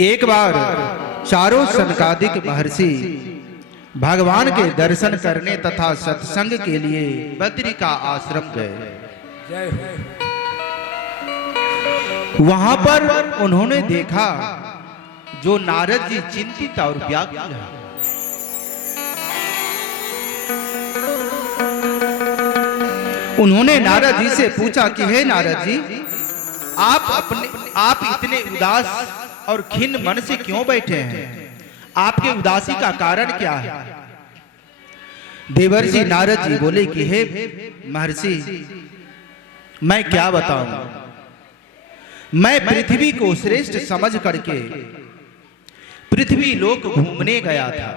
एक बार चारों सनकादिक महर्षि भगवान के दर्शन करने तथा सत्संग के लिए बद्री का आश्रम गए। वहां पर उन्होंने देखा जो नारद जी चिंतित और व्याकुल है। उन्होंने नारद जी से पूछा कि हे नारद जी, आप इतने उदास और खिन्न मन से क्यों बैठे हैं? आपके उदासी का कारण क्या है? देवर्षि नारद जी बोले कि हे महर्षि, मैं क्या बताऊं। मैं पृथ्वी को श्रेष्ठ समझ करके पृथ्वी लोक घूमने गया था।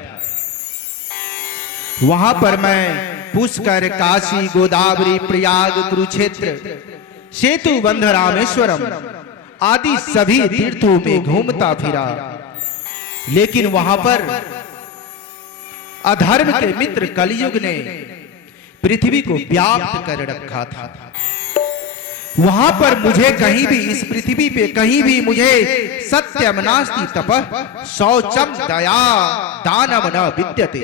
वहां पर मैं पुष्कर, काशी, गोदावरी, प्रयाग, कुरुक्षेत्र, सेतु बंध, रामेश्वरम आदि सभी तीर्थों में घूमता फिरा, लेकिन वहां पर अधर्म के मित्र कलयुग ने पृथ्वी को व्याप्त कर रखा था। वहां पर मुझे कहीं भी, इस पृथ्वी पे कहीं भी मुझे सत्यम नास्ति तपः शौचम दया दानम न विद्यते।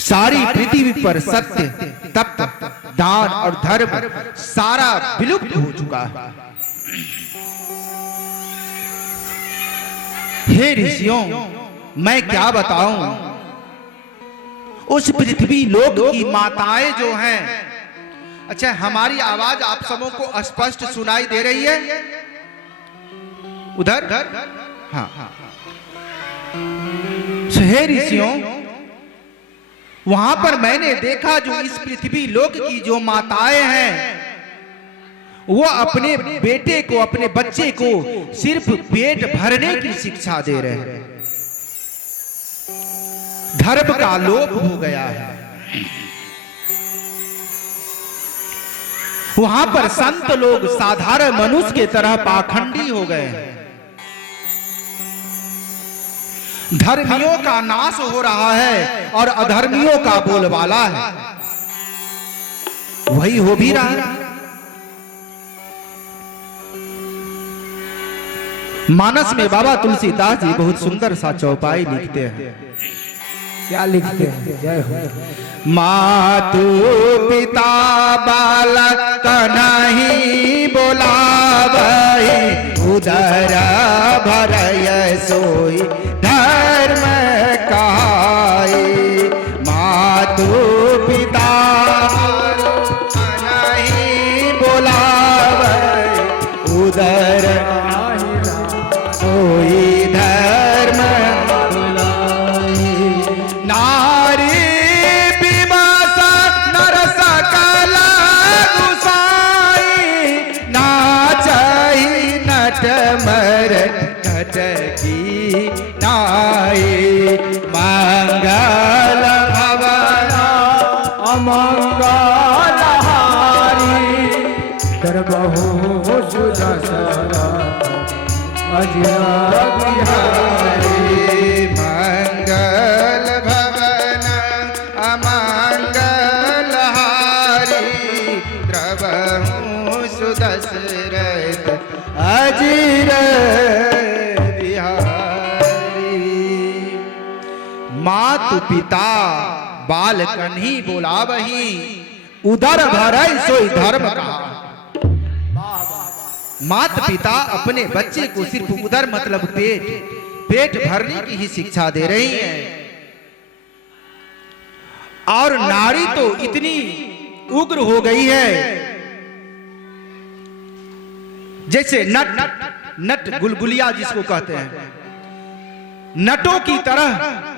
सारी पृथ्वी पर सत्य, तप, दान और धर्म सारा विलुप्त हो चुका है। हे ऋषियों, मैं क्या बताऊं। उस पृथ्वी लोक की माताएं जो हैं, अच्छा हमारी आवाज आप सबों को स्पष्ट सुनाई दे रही है? उधर? हाँ। हे ऋषियों, वहां पर मैंने देखा जो इस पृथ्वी लोक की जो माताएं हैं, वो अपने बेटे को, अपने बच्चे को सिर्फ पेट भरने की शिक्षा दे रहे हैं। धर्म का लोप हो गया है। वहां पर संत लोग साधारण मनुष्य के तरह पाखंडी हो गए हैं। धर्मियों का नाश हो रहा है और अधर्मियों का बोलबाला है। वही हो भी रहा है। मानस में बाबा तुलसीदास जी बहुत सुंदर सा चौपाई लिखते हैं। क्या लिखते हैं? जय हो। मातु पिता बालक नहीं बोलावहि, उदर भरय सोई धर्म कहाई। मातु पिता नहीं बोलावहि, उदर सोई धर्म। नारी विमसा नर सकल गुसाई, नाचहि नट मर नट की नाई। मंगल भवन अमंगल हारी, करबहु सुदशरथ अजर बिहारी। मंगल भवन अमंगल हारी, द्रवहु सुदशरथ अजर बिहारी। मातु पिता बालक नहीं बोलावहि, उदर भरय सोई धर्म कहा। माता पिता अपने बच्चे को सिर्फ उदर मतलब पेट भरने की ही शिक्षा दे रही है। और नारी तो इतनी उग्र हो गई है, जैसे नट गुलगुलिया जिसको कहते हैं, नटों की तरह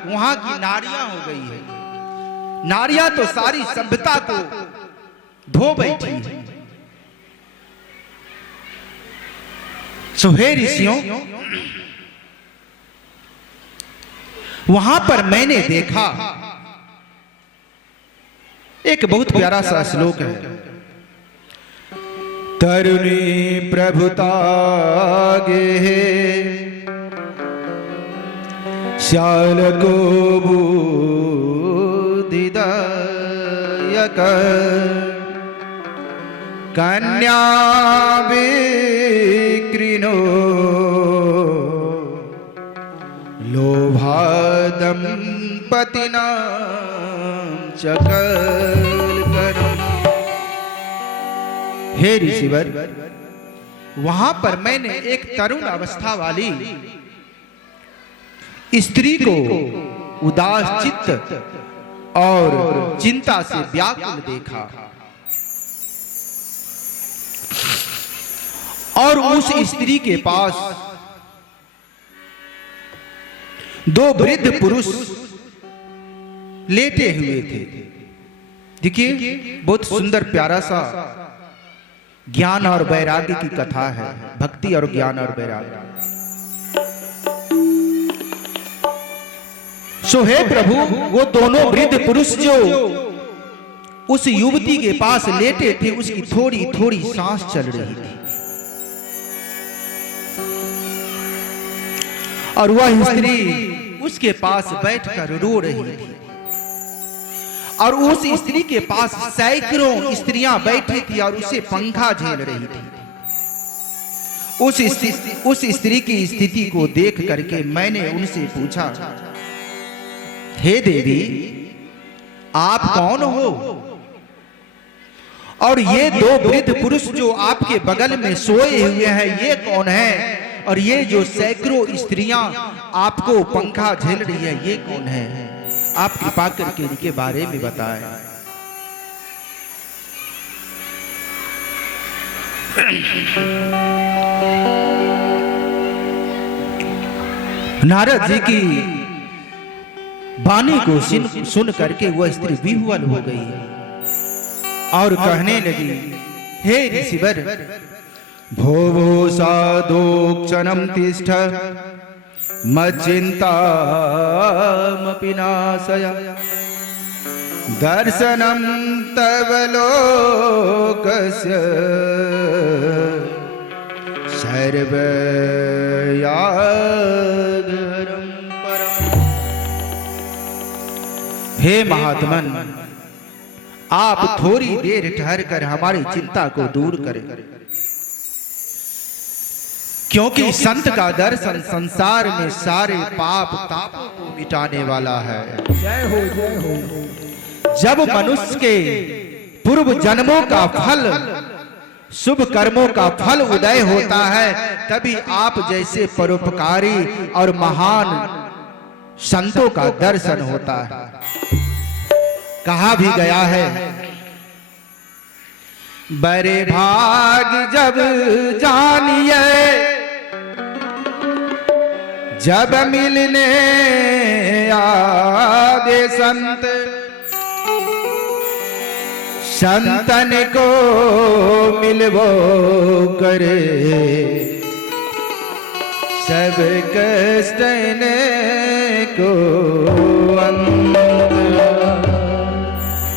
वहां की नारियां हो गई है। नारियां तो सारी सभ्यता को धो बैठी है। हे ऋषियों, वहां पर मैंने देखा एक बहुत प्यारा सा श्लोक है। तरुणी प्रभुता गे श्याल को बुद्धिदायक, कन्या विकृणो दंपतिना चकल करम। हे ऋषिवर, वहां पर मैंने एक तरुण अवस्था वाली स्त्री को उदास चित्त और चिंता से व्याकुल देखा, और उस स्त्री के पास दो वृद्ध पुरुष लेटे हुए थे। देखिए, बहुत सुंदर प्यारा सा ज्ञान और वैराग्य की कथा है, भक्ति और ज्ञान और वैराग्य। सो हे प्रभु, वो दोनों वृद्ध पुरुष जो उस युवती के पास लेटे थे, उसकी थोड़ी थोड़ी सांस चल रही थी, और वह स्त्री उसके पास बैठकर रो रही थी, और उस स्त्री के पास सैकड़ों स्त्रियां बैठी थी और उसे पंखा झेल रही थी। उस स्त्री की स्थिति को देख करके मैंने उनसे पूछा, हे देवी, आप कौन हो? और ये दो वृद्ध पुरुष जो आपके बगल में सोए हुए हैं, ये कौन है? और ये जो सैकड़ों स्त्रियां आपको पंखा झेल रही है, ये कौन है? आप कृपा करके इनके बारे में बताएं। नारद जी की वाणी को सुन करके वह स्त्री विह्वल हो गई और कहने लगी, हे ऋषिवर, भो भो साधोक्षणं तिष्ठ मच्चिन्तामपि नाशय, दर्शनं तव लोकस्य सर्वयागरं परम्। हे महात्मन, आप थोड़ी देर ठहर कर हमारी चिंता को दूर करें, क्योंकि संत का दर्शन संसार में सारे पाप तापों को मिटाने वाला है। जय हो, जय हो। जब मनुष्य के पूर्व जन्मों का फल, शुभ कर्मों का फल उदय होता है, तभी आप जैसे परोपकारी और महान संतों का दर्शन होता है। कहा भी गया है, बड़े भाग जब जानिए जब मिलने आदे संत, संतन को मिलवो करे सब कष्टन को अंत।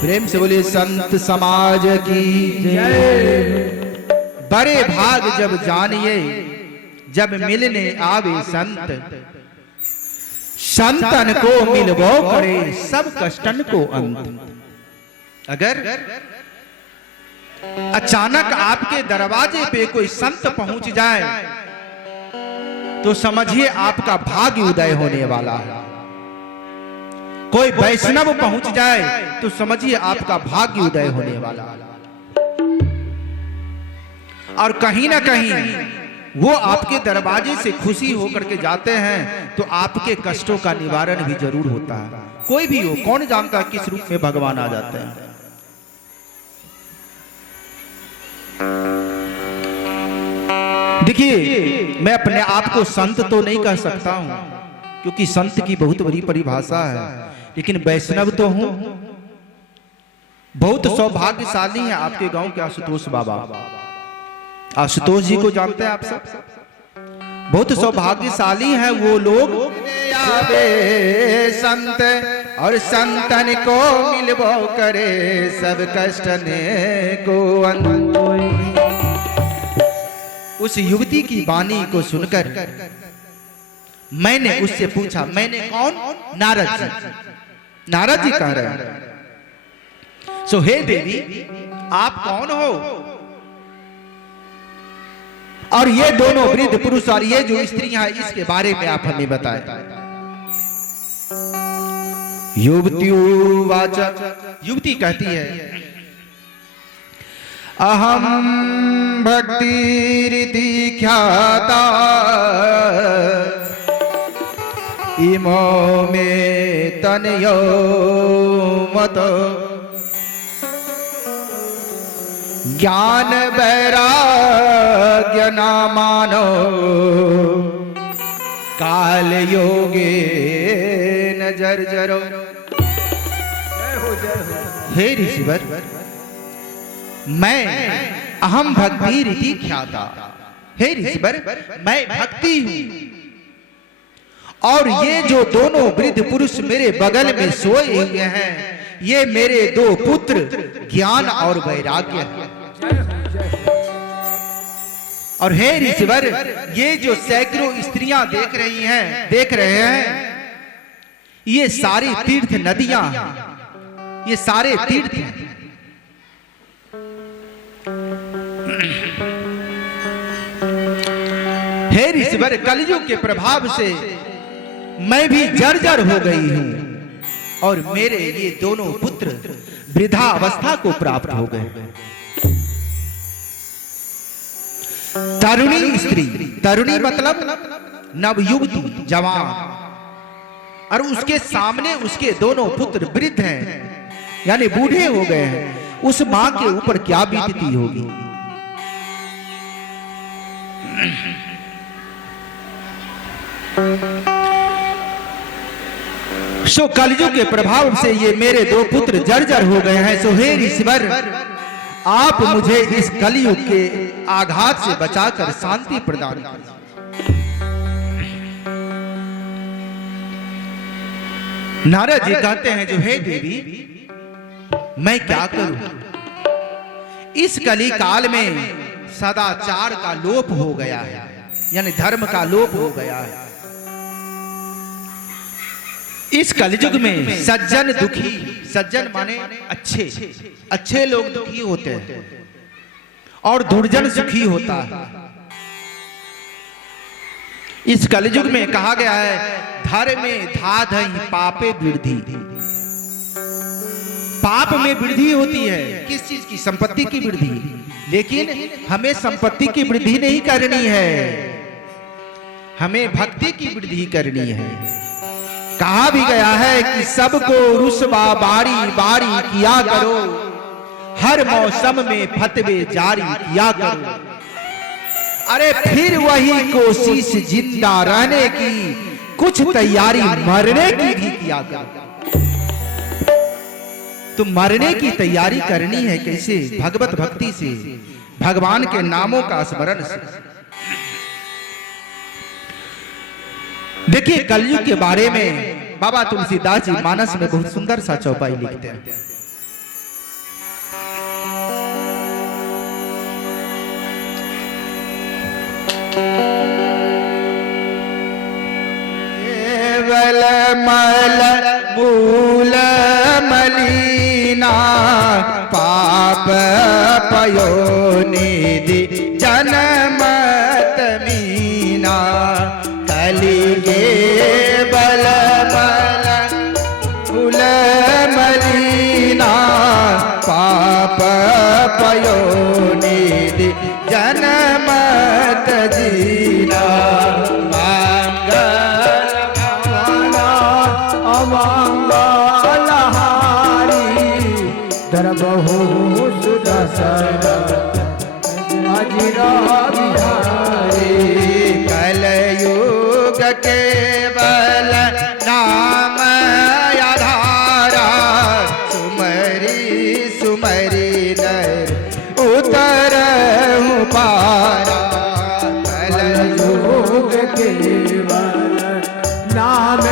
प्रेम से बोलिए संत समाज की जय। बड़े भाग जब जानिए जब मिलने आवे संत, संतन को मिलवो करे सब कष्टन को अंत। अगर अचानक आपके दरवाजे पे कोई संत पहुंच जाए तो समझिए आपका भाग्य उदय होने वाला है। कोई वैष्णव पहुंच जाए तो समझिए आपका भाग्य उदय होने वाला है। और कहीं ना कहीं वो आपके दरवाजे से खुशी होकर के जाते हैं तो आपके कष्टों का निवारण भी जरूर होता है। कोई भी हो, कौन जानता किस रूप में भगवान आ जाते हैं। देखिए, मैं अपने आप को संत तो नहीं कह सकता हूं, क्योंकि संत की बहुत बड़ी परिभाषा है, लेकिन वैष्णव तो हूं। बहुत सौभाग्यशाली हैं आपके गांव के आशुतोष बाबा। आशुतोष जी को जानते हैं आप सब। बहुत सौभाग्यशाली हैं वो लोग, संत और संतन को मिलवो करे सब कष्टने को अंत। उस युवती की वाणी को सुनकर मैंने उससे पूछा, मैंने कौन? नारद जी। नारद जी कह रहे हैं, सो हे देवी, आप कौन हो? और ये दोनों वृद्ध पुरुष और ये जो स्त्रियां हैं, इसके बारे में आप हमें बताएं। युवत्युवाच, युवती कहती है, अहम भक्तिरिति ख्याता इमो मे तनयो मत ज्ञान वैराग्य नामानो काल योगे न जर्जरो। हे ऋषिवर, मैं अहम भक्ति रीति ख्याता, हे ऋषिवर मैं भक्ति हूं, और ये जो दोनों वृद्ध पुरुष मेरे बगल में सोए हुए हैं, ये मेरे दो पुत्र ज्ञान और वैराग्य हैं। और हे ऋषिवर, ये जो सैकड़ों स्त्रियां देख रहे हैं, ये सारी तीर्थ नदियां, ये सारे तीर्थ हैं। हे ऋषिवर, कलयुग के प्रभाव से मैं भी जर्जर हो गई हूं, और मेरे ये दोनों पुत्र वृद्धावस्था को प्राप्त हो गए। तरुणी स्त्री, तरुणी मतलब नवयुवती, जवान, और उसके सामने उसके दोनों पुत्र वृद्ध हैं, यानी बूढ़े हो गए हैं। उस मां के ऊपर क्या बीतती होगी। सो कलयुग के प्रभाव से ये मेरे दो पुत्र जर्जर हो गए हैं। सो हे ऋषिवर, आप मुझे इस कलयुग के आघात से बचाकर शांति प्रदान कीजिए। नारद जी कहते हैं, जो हे देवी, मैं क्या करूं। इस कली काल में सदाचार का लोप हो गया है, यानी धर्म का लोप हो गया है। इस कलयुग में सज्जन दुखी, सज्जन माने अच्छे, अच्छे लोग दुखी होते हैं, और दुर्जन सुखी होता है। इस कलयुग में कहा गया है, धर्मे धाधहि पापे वृद्धि। पाप में वृद्धि होती है, किस चीज की, संपत्ति की वृद्धि। लेकिन हमें संपत्ति की वृद्धि नहीं करनी है, हमें भक्ति की वृद्धि करनी है। कहा भी गया है कि सबको रुसवा बारी बारी किया करो, हर मौसम में फतवे जारी किया करो। अरे फिर वही कोशिश जिंदा रहने की, कुछ तैयारी मरने की भी किया करो। तो मरने की तैयारी करनी है कैसे? भगवत भक्ति से, भगवान के नामों का स्मरण से। देखिए, कलयुग के बारे में बाबा तुलसीदास जी मानस में बहुत सुंदर सा चौपाई लिखते हैं। केवल मल मूल मलिना, पाप पयो निधि जनमत मीना। कलिगे बल मल मूल मलिना, पाप पयो निधि जनमत जीना। बहु सुदर्शन अजिरा बिहारी। कलयुग केवल नाम आधारा, सुमरी सुमरी नर उतरहु पारा। कलयुग केवल नाम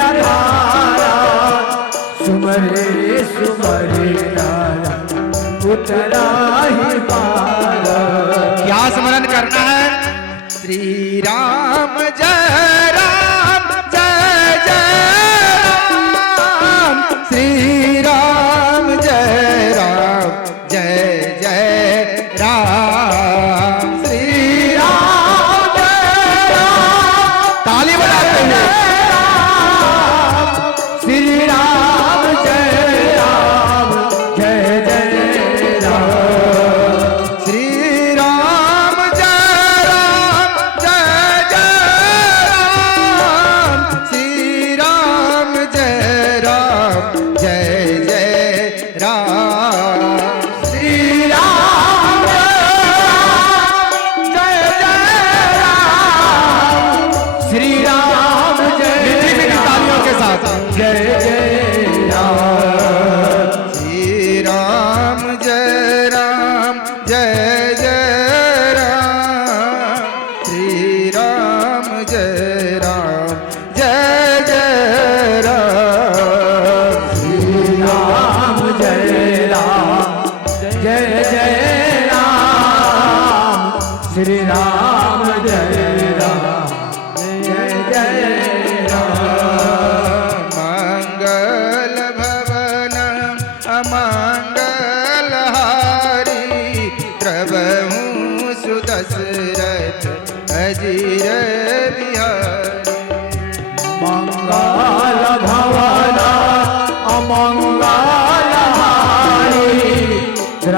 आधारा, सुमरे सुमरे उतरा ही पारा। क्या स्मरण करना है? श्री राम जय राम, जय जय राम। श्री राम जय राम, जय जय राम। श्री राम जय राम, ताली बजाते हैं।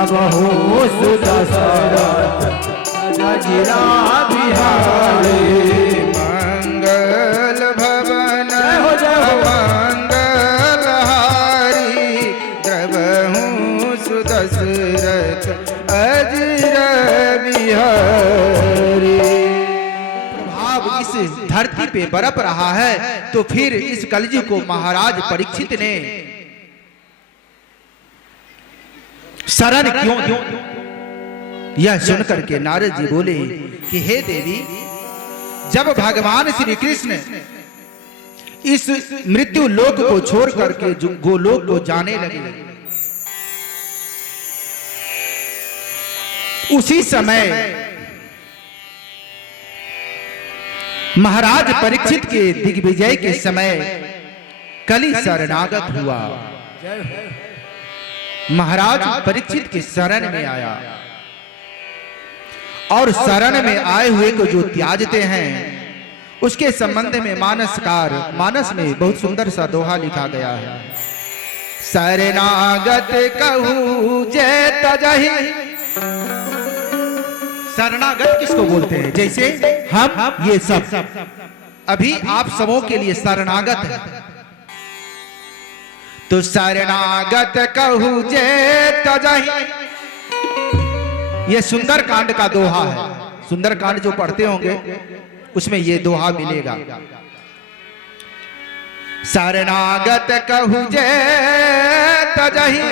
तब हो सुदशरथ अजरा बिहारी मंगल भवन मंगलहारी द्रवहूँ सुदशरथ अजर बिहारी। प्रभाव इस धरती पे बरप रहा है तो फिर इस कलयुग को महाराज परीक्षित ने शरण क्यों क्यों? यह सुनकर के नारद जी बोले कि हे देवी, जब भगवान श्री कृष्ण इस मृत्यु लोक को छोड़ करके गोलोक को जाने लगे, उसी समय महाराज परीक्षित के दिग्विजय के समय कली शरणागत हुआ। महाराज परीक्षित के शरण में आया और शरण में आए हुए को जो त्याजते हैं उसके संबंध में मानस में बहुत सुंदर सा दोहा लिखा गया है। शरणागत कहूँ जय तजहि। शरणागत किसको बोलते हैं? जैसे हम ये सब अभी आप सबों के लिए शरणागत है, तो शरणागत कहूँ जय तजहि। ये सुंदर कांड का दोहा है। सुंदर कांड जो पढ़ते होंगे उसमें ये दोहा मिलेगा। शरणागत कहूँ जय तजहि,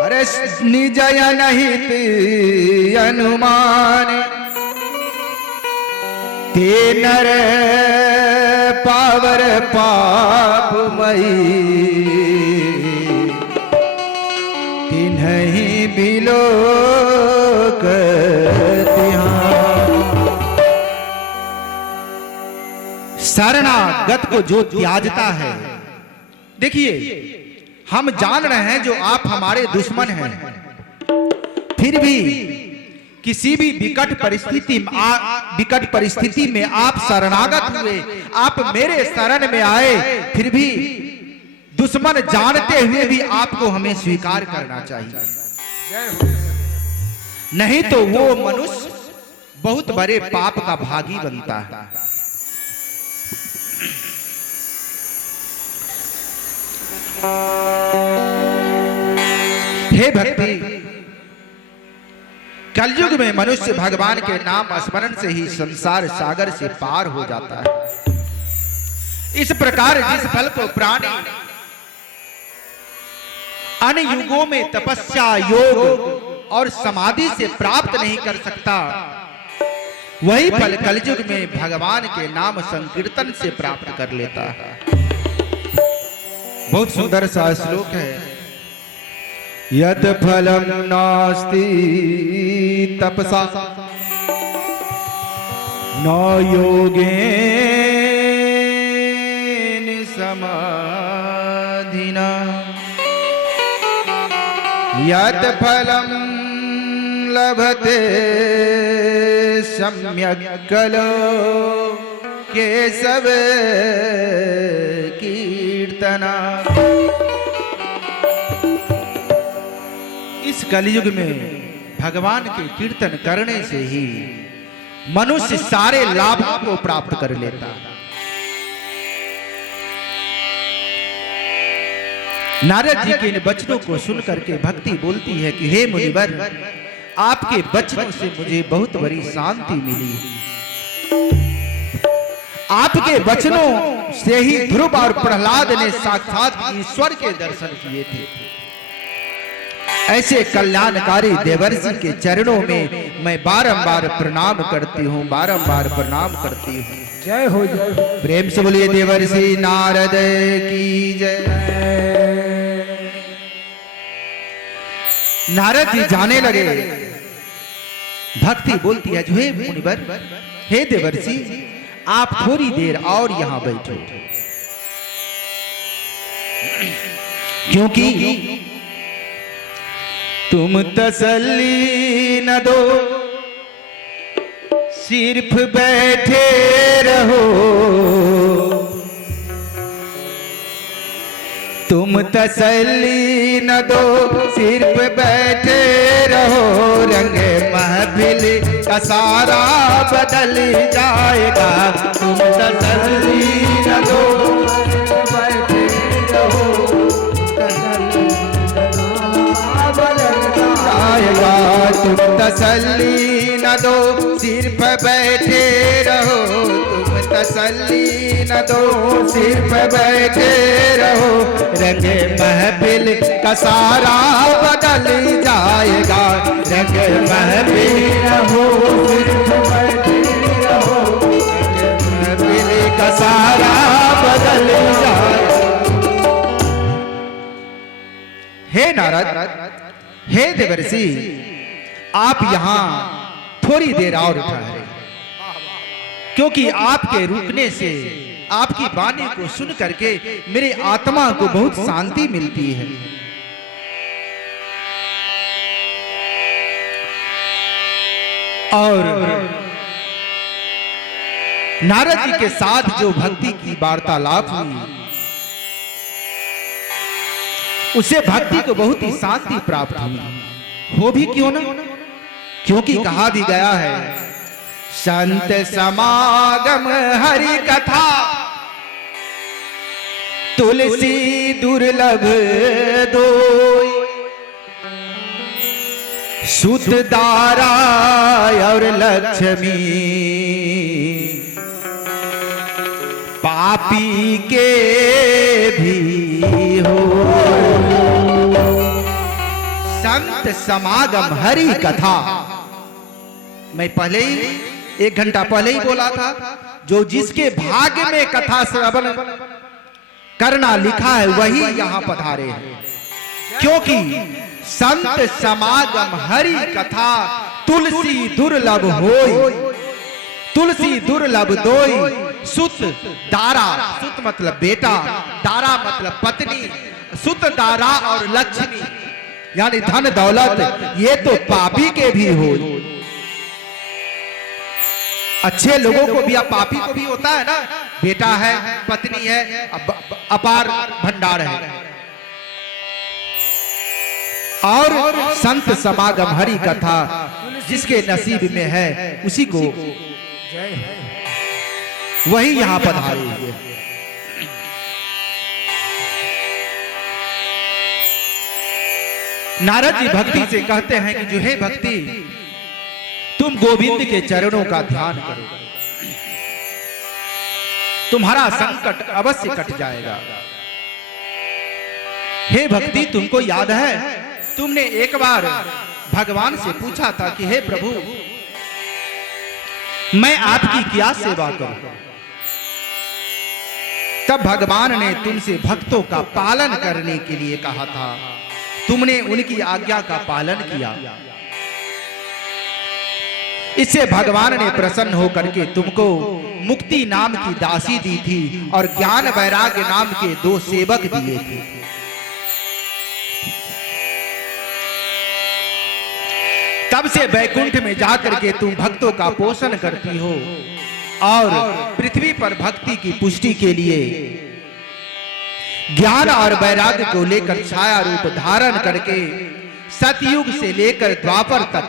अरे निजय नहीं अनुमान। ते नर पावर पापमयी, तिन्हीं बिलोक तिहां। शरणागत को जो त्याजता है, देखिए हम जान रहे हैं जो आप हमारे दुश्मन हैं, फिर भी किसी भी विकट परिस्थिति में आप शरणागत हुए, आप मेरे शरण में आए, फिर भी दुश्मन जानते हुए भी आपको हमें स्वीकार करना चाहिए, नहीं तो वो मनुष्य बहुत बड़े पाप का भागी बनता है। हे भक्ति, कलयुग में मनुष्य भगवान के नाम स्मरण से ही संसार सागर से पार हो जाता है। इस प्रकार जिस फल को प्राणी अन्य युगों में तपस्या, योग और समाधि से प्राप्त नहीं कर सकता, वही फल कलयुग में भगवान के नाम संकीर्तन से प्राप्त कर लेता है। बहुत सुंदर सा श्लोक है। यत् फलम नास्ति तपसा न योगेन समाधिना, यत् फलम लभते सम्यक् कलो केशव कीर्तना। इस कलयुग में भगवान के कीर्तन करने से ही मनुष्य सारे लाभों को प्राप्त कर लेता है। नारद जी के इन वचनों को सुन करके भक्ति बोलती है कि हे मुनिवर, आपके वचनों से मुझे बहुत बड़ी शांति मिली। आपके वचनों से ही ध्रुव और प्रहलाद ने साक्षात ईश्वर के दर्शन किए थे। ऐसे कल्याणकारी देवर्षि के चरणों में मैं बारंबार प्रणाम करती हूँ, बारंबार प्रणाम करती हूँ। जय हो, जय हो। प्रेम से बोलिए देवर्षि नारद की जय। नारद जी जाने लगे। भक्ति बोलती है, जो हे मुनिवर, हे देवर्षि, आप थोड़ी देर और यहाँ बैठो, क्योंकि तुम तसल्ली न दो, सिर्फ बैठे रहो। तुम तसल्ली न दो, सिर पे बैठे रहो, रंग महफिल का सारा बदल जाएगा। तुम तसल्ली न दो, बैठे रहो, जाएगा। तुम तसल्ली न दो, सिर पे बैठे रहो, तुम तसल्ली न दो, सिर पे बैठे रहो, रंग महफिल का सारा बदल जाएगा। रंग महफिल रहो, सिर पे बैठे रहो, महफिल का सारा बदल जाएगा। हे नारद, हे देवर्षि, आप यहाँ थोड़ी देर और ठहरे, क्योंकि आपके रुकने से, आपकी वाणी को सुन करके मेरे आत्मा को बहुत शांति मिलती है। और नारद जी के साथ जो भक्ति की वार्तालाप हुई, उसे भक्ति को बहुत ही शांति प्राप्त हुई। हो भी क्यों ना, क्योंकि कहा भी गया है, संत समागम हरि कथा, तुलसी दुर्लभ दोई, सुत दारा और लक्ष्मी, पापी के भी हो। संत समागम हरि कथा, मैं पहले ही 1 घंटा पहले ही बोला था, जो जिसके भाग्य में कथा श्रवण करना लिखा है वही यहां पधारे हैं। क्योंकि संत समागम हरि कथा, तुलसी दुर्लभ होय, तुलसी दुर्लभ दोई, सुत दारा, सुत मतलब बेटा, दारा मतलब पत्नी, सुत दारा और लक्ष्मी यानी धन दौलत, ये तो पापी के भी हो। अच्छे लोगों को भी, अब पापी को भी होता है ना, बेटा है, पत्नी है, अपार भंडार है। और संत समागम हरि कथा जिसके नसीब में है उसी को वही यहां पधारे हुए। नारद जी भक्ति से कहते हैं कि जो है भक्ति, तुम गोविंद के चरणों का ध्यान करो, तुम्हारा संकट अवश्य कट जाएगा। हे भक्ति, तुमको याद है तुमने एक बार भगवान से पूछा था कि हे प्रभु, मैं आपकी क्या सेवा करूं? तब भगवान ने तुमसे भक्तों का पालन करने के लिए कहा था, तुमने उनकी आज्ञा का पालन किया। इससे भगवान ने प्रसन्न होकर के तुमको मुक्ति नाम की दासी दी थी और ज्ञान वैराग्य नाम के 2 सेवक दिए थे। तब से बैकुंठ में जाकर के तुम भक्तों का पोषण करती हो और पृथ्वी पर भक्ति की पुष्टि के लिए ज्ञान और वैराग्य को लेकर छाया रूप धारण करके सतयुग से लेकर द्वापर तक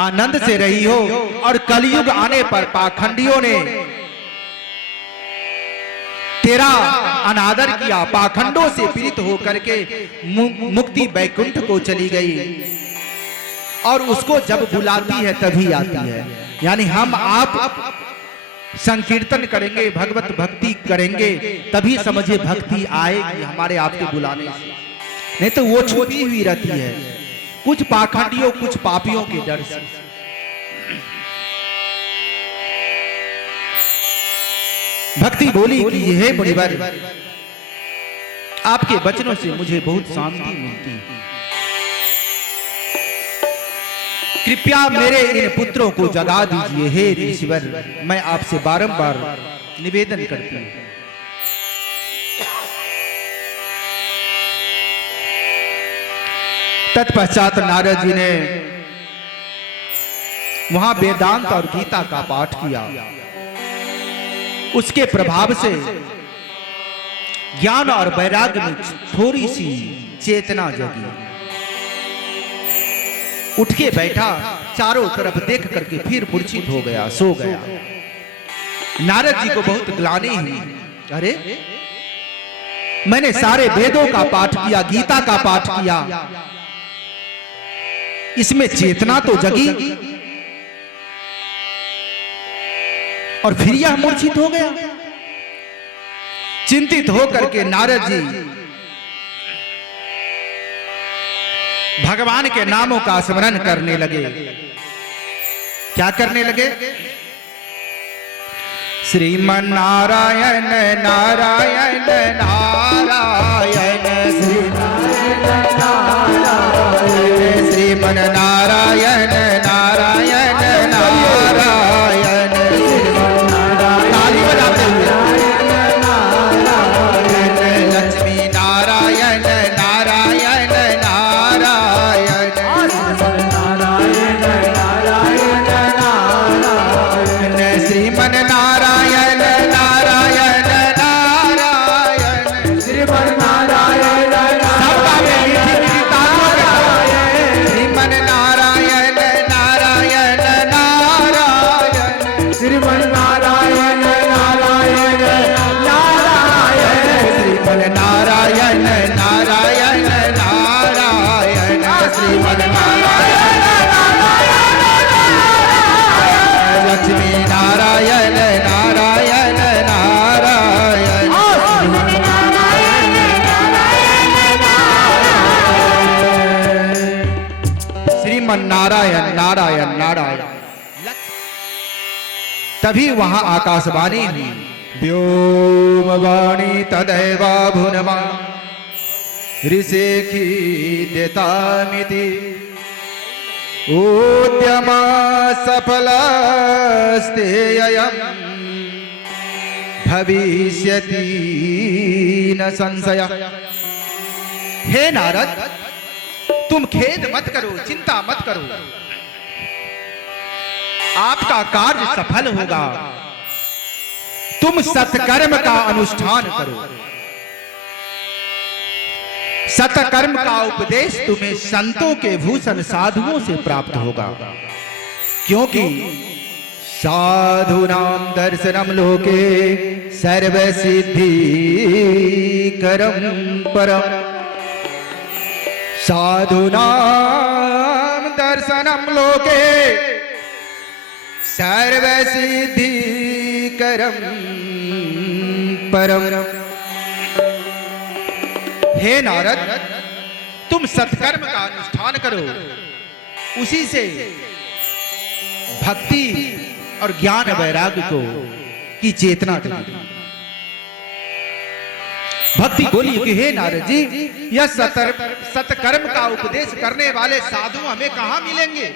आनंद से रही हो। और कलयुग आने पर पाखंडियों ने तेरा अनादर किया, पाखंडों से पीड़ित होकर के मुक्ति बैकुंठ को चली गई और उसको जब बुलाती है तभी आती है। यानी हम आप संकीर्तन करेंगे, भगवत भक्ति करेंगे, तभी समझे भक्ति आएगी हमारे आपके बुलाने से, नहीं तो वो छुपी हुई रहती है कुछ पाखंडियों कुछ पापियों के डर से। भक्ति बोली कि हे मुनिवर, आपके वचनों से मुझे बहुत शांति मिलती है, कृपया मेरे इन पुत्रों को जगा दीजिए। हे ऋषिवर, मैं आपसे बारंबार निवेदन करती हूं। तत्पश्चात नारद जी ने वहां वेदांत और गीता का पाठ किया। उसके प्रभाव से ज्ञान और वैराग्य में थोड़ी सी चेतना जगी। उठ के बैठा, चारों तरफ देख करके फिर मूर्छित हो गया, सो गया। नारद जी को बहुत ग्लानि हुई। अरे, मैंने सारे वेदों का पाठ किया, गीता का पाठ किया, इसमें चेतना तो जगी और फिर यह मूर्छित हो गया। चिंतित होकर के नारद जी भगवान के नामों का स्मरण करने लगे। क्या करने लगे? श्रीमन नारायण नारायण नारायण, श्रीमन नारायण नारायण नारायण, ताली बजाते हुए लक्ष्मी नारायण नारायण नारायण, श्रीमन नारायण नारायण नारायण, श्रीमन नारायण श्रीमन नारायण नारायण नारायण, श्रीमन नारायण नारायण नारायण, श्रीमन नारायण नारायण नारायण, श्रीमन नारायण लक्ष्मी नारायण नारायण नारायण, श्रीमन नारायण नारायण नारायण। तभी वहां आकाशवाणी हुई। व्योमवाणी तदैव भुवनमा ऋषिकी देतामिति, उद्यमा सफलस्तेयम् भविष्यति न संशय। हे नारद, तुम खेद मत करो, चिंता मत करो, आपका कार्य सफल होगा। तुम सत्कर्म का अनुष्ठान करो। सत्कर्म का उपदेश तुम्हें संतों के भूषण साधुओं से प्राप्त होगा, क्योंकि साधुनाम दर्शनम लोके सर्व सिद्धि करम परम, साधुनाम दर्शनम लोके सर्व सिद्धि करम परम। हे नारद, तुम सत्कर्म का अनुष्ठान करो, उसी से भक्ति और ज्ञान वैराग्य को की चेतना करेगी। भक्ति बोली कि हे नारद जी, यह सत्कर्म का उपदेश करने वाले साधु हमें कहां मिलेंगे,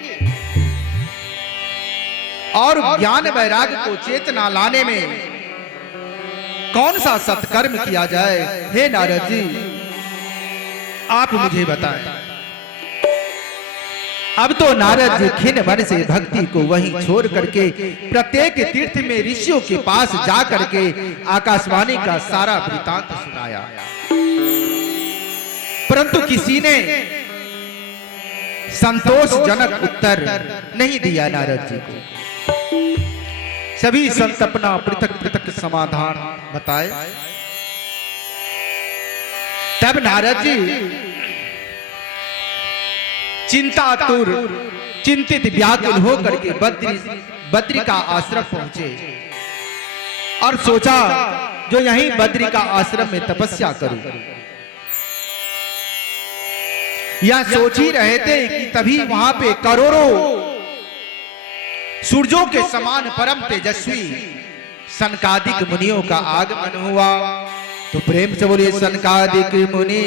और ज्ञान वैराग्य को चेतना लाने में कौन सा सत्कर्म किया जाए? हे नारद जी, आप मुझे बताएं। अब तो नारद जी खिन्न मन से भक्ति को वहीं छोड़ करके प्रत्येक तीर्थ में ऋषियों के पास जा करके आकाशवाणी का सारा वृतांत सुनाया, परंतु किसी ने संतोषजनक उत्तर नहीं दिया नारद जी को। सभी संत अपना पृथक पृथक समाधान बताए। तब नारद जी चिंतातुर, चिंतित व्याकुल होकर के बद्री का आश्रम पहुंचे और सोचा जो यहीं बद्री का आश्रम में तपस्या करूं। यह सोच ही रहे थे कि तभी वहां पे करोड़ों सूरजों के समान परम तेजस्वी सनकादिक मुनियों का आगमन हुआ। तो प्रेम से बोलिए सनकादिक मुनि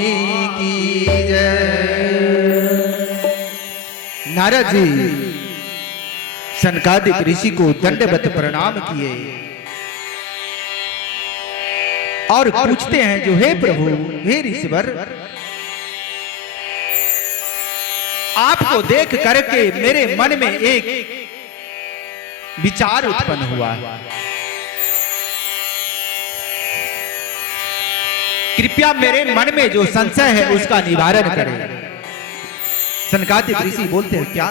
की जय। नारद जी सनकादिक ऋषि को दंडवत प्रणाम किए और पूछते हैं जो हे प्रभु, हे ऋषिवर, आपको देख करके मेरे मन में एक विचार उत्पन्न हुआ है। कृपया मेरे मन में जो संशय है उसका निवारण करें। सनकादिक ऋषि बोलते हैं क्या?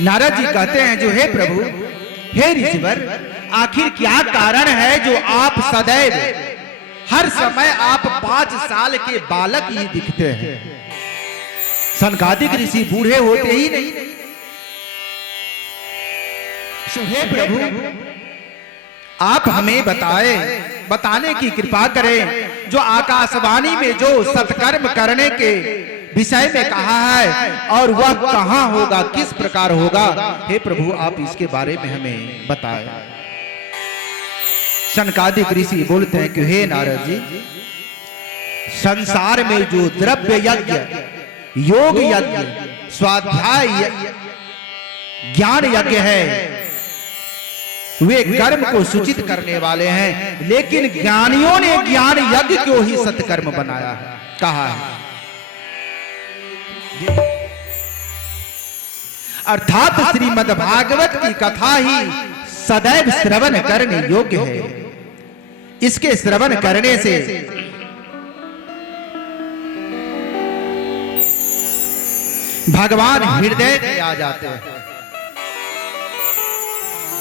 नारद जी कहते हैं जो हे प्रभु, हे ऋषिवर, आखिर क्या कारण है जो आप सदैव हर समय आप 5 साल के बालक ही दिखते हैं? सनकादिक ऋषि बूढ़े होते ही नहीं। हे प्रभु, आप हमें बताने की कृपा करें, जो आकाशवाणी में जो सत्कर्म करने के विषय में कहा है और वह कहां होगा, किस प्रकार होगा। हे प्रभु, आप इसके बारे में हमें बताएं। सनकादिक ऋषि बोलते हैं कि हे नारद जी, संसार में जो द्रव्य यज्ञ, योग यज्ञ, स्वाध्याय ज्ञान यज्ञ है, वे कर्म को सूचित करने वाले हैं, लेकिन ज्ञानियों ने ज्ञान यज्ञ को ही सत्कर्म बनाया है, कहा है। अर्थात श्रीमद् भागवत की कथा ही सदैव श्रवण करने योग्य है। इसके श्रवण करने से भगवान हृदय में आ जाते हैं,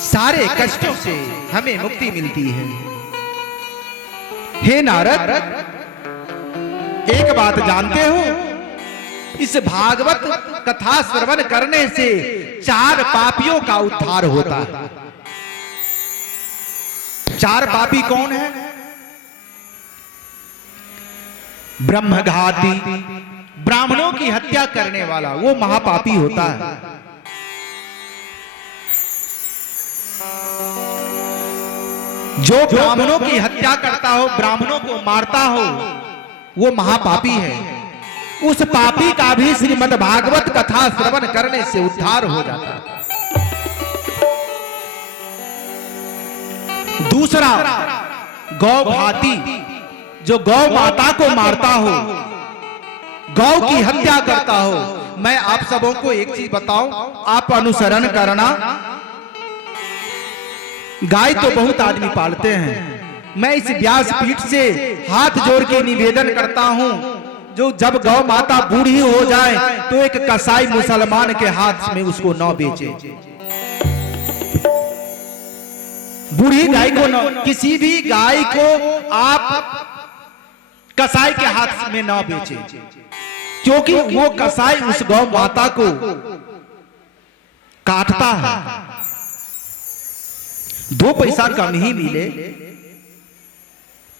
सारे कष्टों से हमें मुक्ति मिलती है। हे नारद, एक बात जानते हो, इस भागवत कथा श्रवण करने से 4 पापियों का उद्धार होता है। 4 पापी कौन है? ब्रह्मघाती, ब्राह्मणों की हत्या करने वाला, वो महापापी होता है। जो ब्राह्मणों की हत्या करता हो, ब्राह्मणों को मारता हो, वो महापापी है। उस पापी का भी श्रीमद् भागवत कथा श्रवण करने से उद्धार हो जाता है। दूसरा, गौघाती, जो गौ माता को मारता हो, गौ की हत्या करता हो। मैं आप सबों को एक चीज बताऊं, आप अनुसरण करना। गाय तो बहुत आदमी पालते हैं। मैं इस व्यासपीठ से हाथ जोड़ के निवेदन करता हूं, जो जब गौ माता बूढ़ी हो जाए तो एक कसाई मुसलमान के हाथ में उसको न बेचे। बूढ़ी गाय को न, किसी भी गाय को आप कसाई के हाथ में न बेचे, क्योंकि वो कसाई उस गौ माता को काटता है। 2 पैसा कम ही मिले।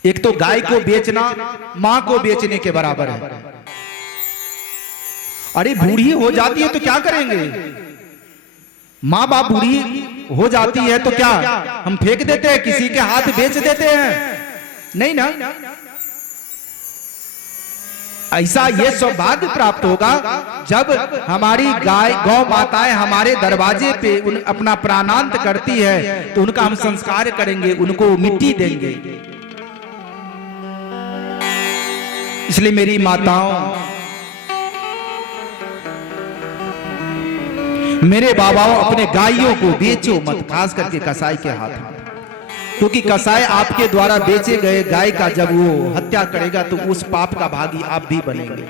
एक तो गाय को बेचना मां को बेचने के बराबर है। अरे बूढ़ी हो जाती है तो क्या करेंगे? माँ बाप बूढ़ी हो जाती है तो क्या हम फेंक देते हैं, किसी के हाथ बेच देते हैं? नहीं ना। ऐसा ये सौभाग्य प्राप्त होगा जब हमारी गाय गौ माताएं हमारे दरवाजे पे अपना प्राणांत करती है तो उनका हम संस्कार करेंगे, उनको मिट्टी देंगे। इसलिए मेरी माताओं, मेरे बाबाओं, अपने गायों को बेचो मत, खास करके कसाई के हाथ में, क्योंकि कसाई आपके द्वारा बेचे गए गाय का जब वो हत्या करेगा तो उस पाप का भागी आप भी बनेंगे।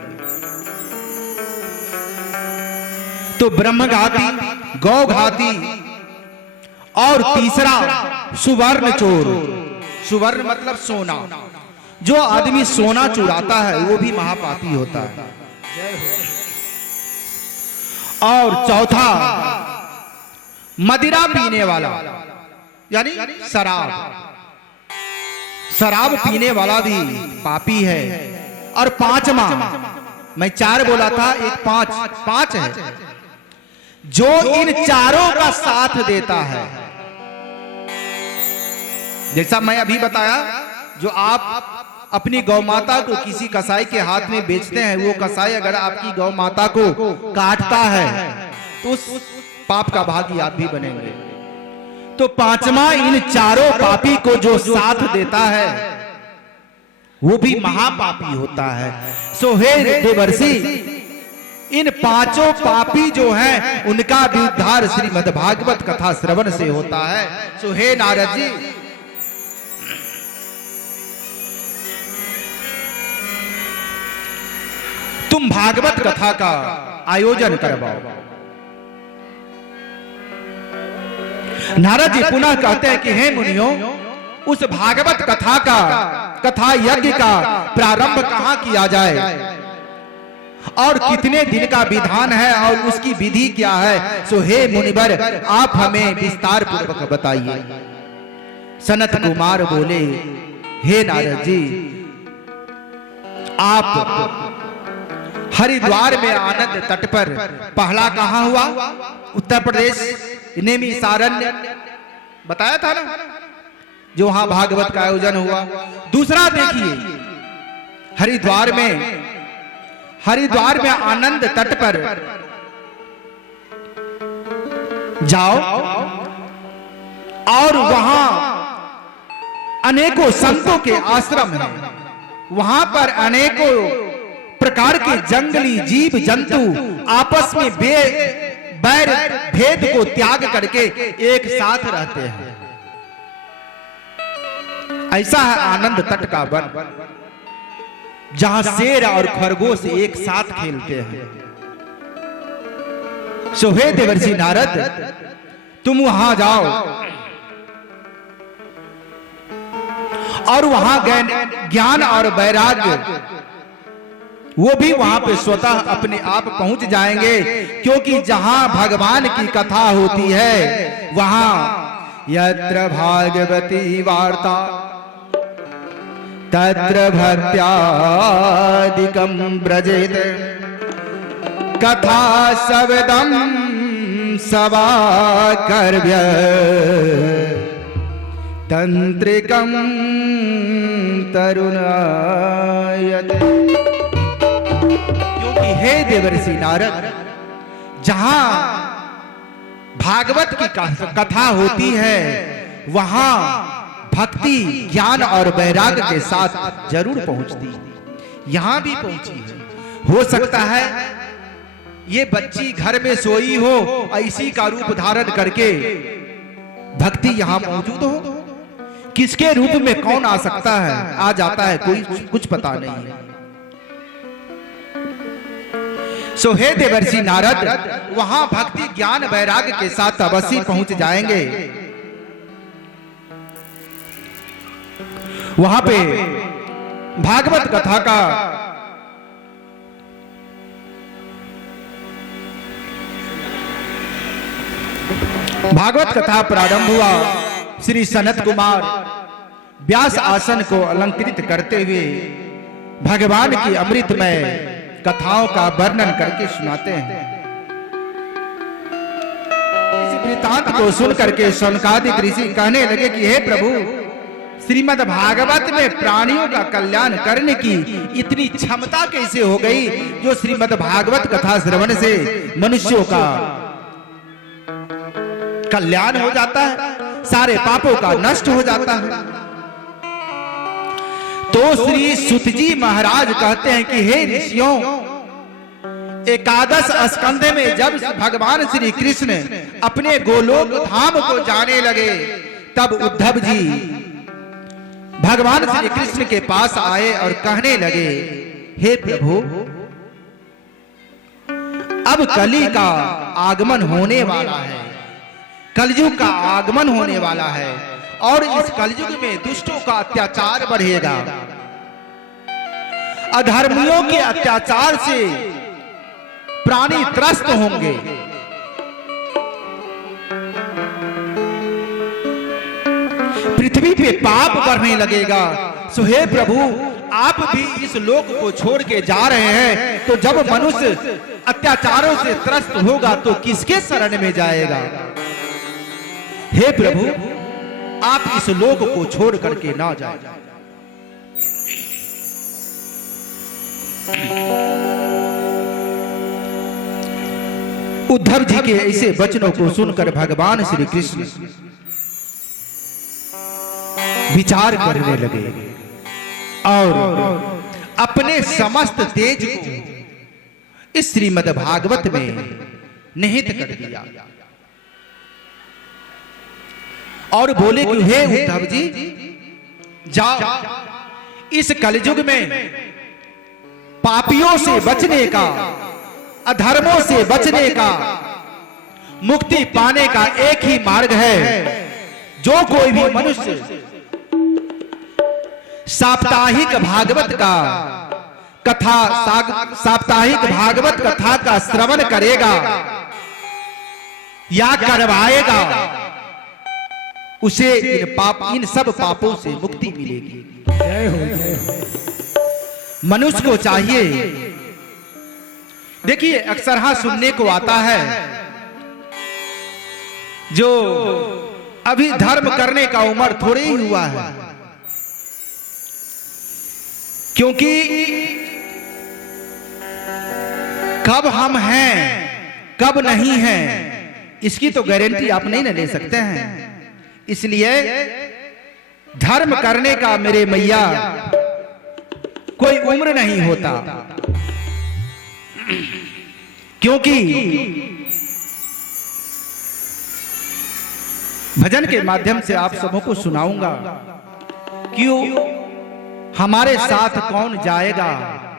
तो ब्रह्मघाती, गौघाती और तीसरा सुवर्ण चोर। सुवर्ण मतलब सोना। जो आदमी सोना चुराता है वो भी महापापी होता है। और चौथा, मदिरा पीने वाला, यानी शराब। शराब पीने वाला भी पापी है। और 5वां, मैं 4 बोला था, एक 5 है, जो इन चारों का साथ देता है। जैसा मैं अभी बताया, जो आप अपनी गौ माता को किसी कसाई के हाथ में बेचते हैं, वो कसाई अगर आपकी गौ माता को काटता है तो उस पाप का भागी आप भी बनेंगे। तो 5वां, इन चारों पापी को जो साथ देता है वो भी महापापी होता है। सो हे देवर्षि, इन 5 पापी जो हैं उनका भी उद्धार श्रीमद् भागवत कथा श्रवण से होता है। सो हे नारद जी, तुम भागवत कथा का आयोजन करवाओ। नारद जी पुनः कहते हैं कि हे मुनियों, उस भागवत कथा यज्ञ का प्रारंभ कहां किया जाए और कितने दिन का विधान है और उसकी विधि क्या है, सो हे मुनिवर आप हमें विस्तार पूर्वक बताइए। सनत कुमार बोले, हे नारद जी, आप हरिद्वार में आनंद तट पर पहला कहां हुआ? उत्तर प्रदेश नेमिषारण्य बताया था ना, जो वहां भागवत का आयोजन हुआ। दूसरा देखिए, हरिद्वार में आनंद तट पर जाओ और वहां अनेकों संतों के आश्रम हैं। वहां पर अनेकों प्रकार के जंगली जीव जंतु आपस में बैर भेद को त्याग करके एक साथ रहते हैं। ऐसा है आनंद तट का वन, जहां शेर और खरगोश एक साथ खेलते हैं। सो हे देवर्षि नारद, तुम वहां जाओ और वहां ज्ञान और वैराग्य वो भी वहां पे स्वतः अपने आप पहुंच जाएंगे, क्योंकि जहां भगवान की कथा होती है वहां यत्र भागवती वार्ता तत्र भक्त्यादिकं ब्रजेत कथा शब्दं सवाकर्व्य तंत्रिकं तरुणायते। क्योंकि हे देवर्षि नारद, जहां भागवत की कथा होती है वहां भक्ति ज्ञान और वैराग्य के साथ जरूर पहुंचती है। यहां भी पहुंची है। हो सकता है ये बच्ची घर में सोई हो, ऐसी का रूप धारण करके भक्ति यहां मौजूद हो। किसके रूप में कौन आ सकता है, आ जाता है, कोई कुछ पता नहीं है। सो हे देवर्षि नारद, वहां भक्ति ज्ञान वैराग्य के साथ अवश्य पहुंच जाएंगे। वहां पे भागवत कथा का प्रारंभ हुआ। श्री सनत कुमार व्यास आसन को अलंकृत करते हुए भगवान की अमृतमय कथाओं का वर्णन करके सुनाते हैं। इस वृत्तांत को सुन करके शौनकादिक ऋषि कहने लगे कि हे प्रभु, श्रीमद् भागवत में प्राणियों का कल्याण करने की इतनी क्षमता कैसे हो गई, जो श्रीमद् भागवत कथा श्रवण से मनुष्यों का कल्याण हो जाता है, सारे पापों का नष्ट हो जाता है। तो श्री सुत जी महाराज कहते हैं कि हे ऋषियों, एकादश स्कंध में जब भगवान श्री कृष्ण अपने गोलोक धाम को जाने लगे, तब उद्धव जी भगवान श्री कृष्ण के पास आए और कहने लगे, हे प्रभु, अब कली का आगमन होने वाला है, कलयुग का आगमन होने वाला है और इस कलयुग में दुष्टों का अत्याचार बढ़ेगा। अधर्मियों के अत्याचार से प्राणी त्रस्त होंगे। पृथ्वी पे पाप बढ़ने लगेगा। सो हे प्रभु, आप भी इस लोक को छोड़ के जा रहे हैं, तो जब मनुष्य अत्याचारों से त्रस्त होगा तो किसके शरण में जाएगा? हे प्रभु, आप इस लोक को छोड़ करके ना जाएं। उद्धव जी के ऐसे वचनों को सुनकर भगवान श्री कृष्ण विचार करने लगे और अपने समस्त तेज को इस श्रीमद् भागवत में निहित कर दिया और बोले कि हे उद्धव जी, जाओ इस कलयुग में पापियों से बचने का, अधर्मों से बचने का, मुक्ति पाने का एक ही मार्ग है। जो कोई भी मनुष्य साप्ताहिक भागवत का कथा साप्ताहिक भागवत कथा का श्रवण करेगा या करवाएगा, उसे इन सब पापों से मुक्ति मिलेगी। जय हो, जय हो। मनुष्य को चाहिए, देखिए अक्सर हाँ सुनने को आता है, जो अभी धर्म करने का उम्र थोड़े ही हुआ है, क्योंकि कब हम हैं कब नहीं हैं इसकी तो गारंटी आप नहीं ना ले सकते हैं। इसलिए धर्म करने का मेरे मैया कोई उम्र नहीं होता, क्योंकि भजन के माध्यम से आप सबों को सुनाऊंगा क्यों हमारे साथ कौन जाएगा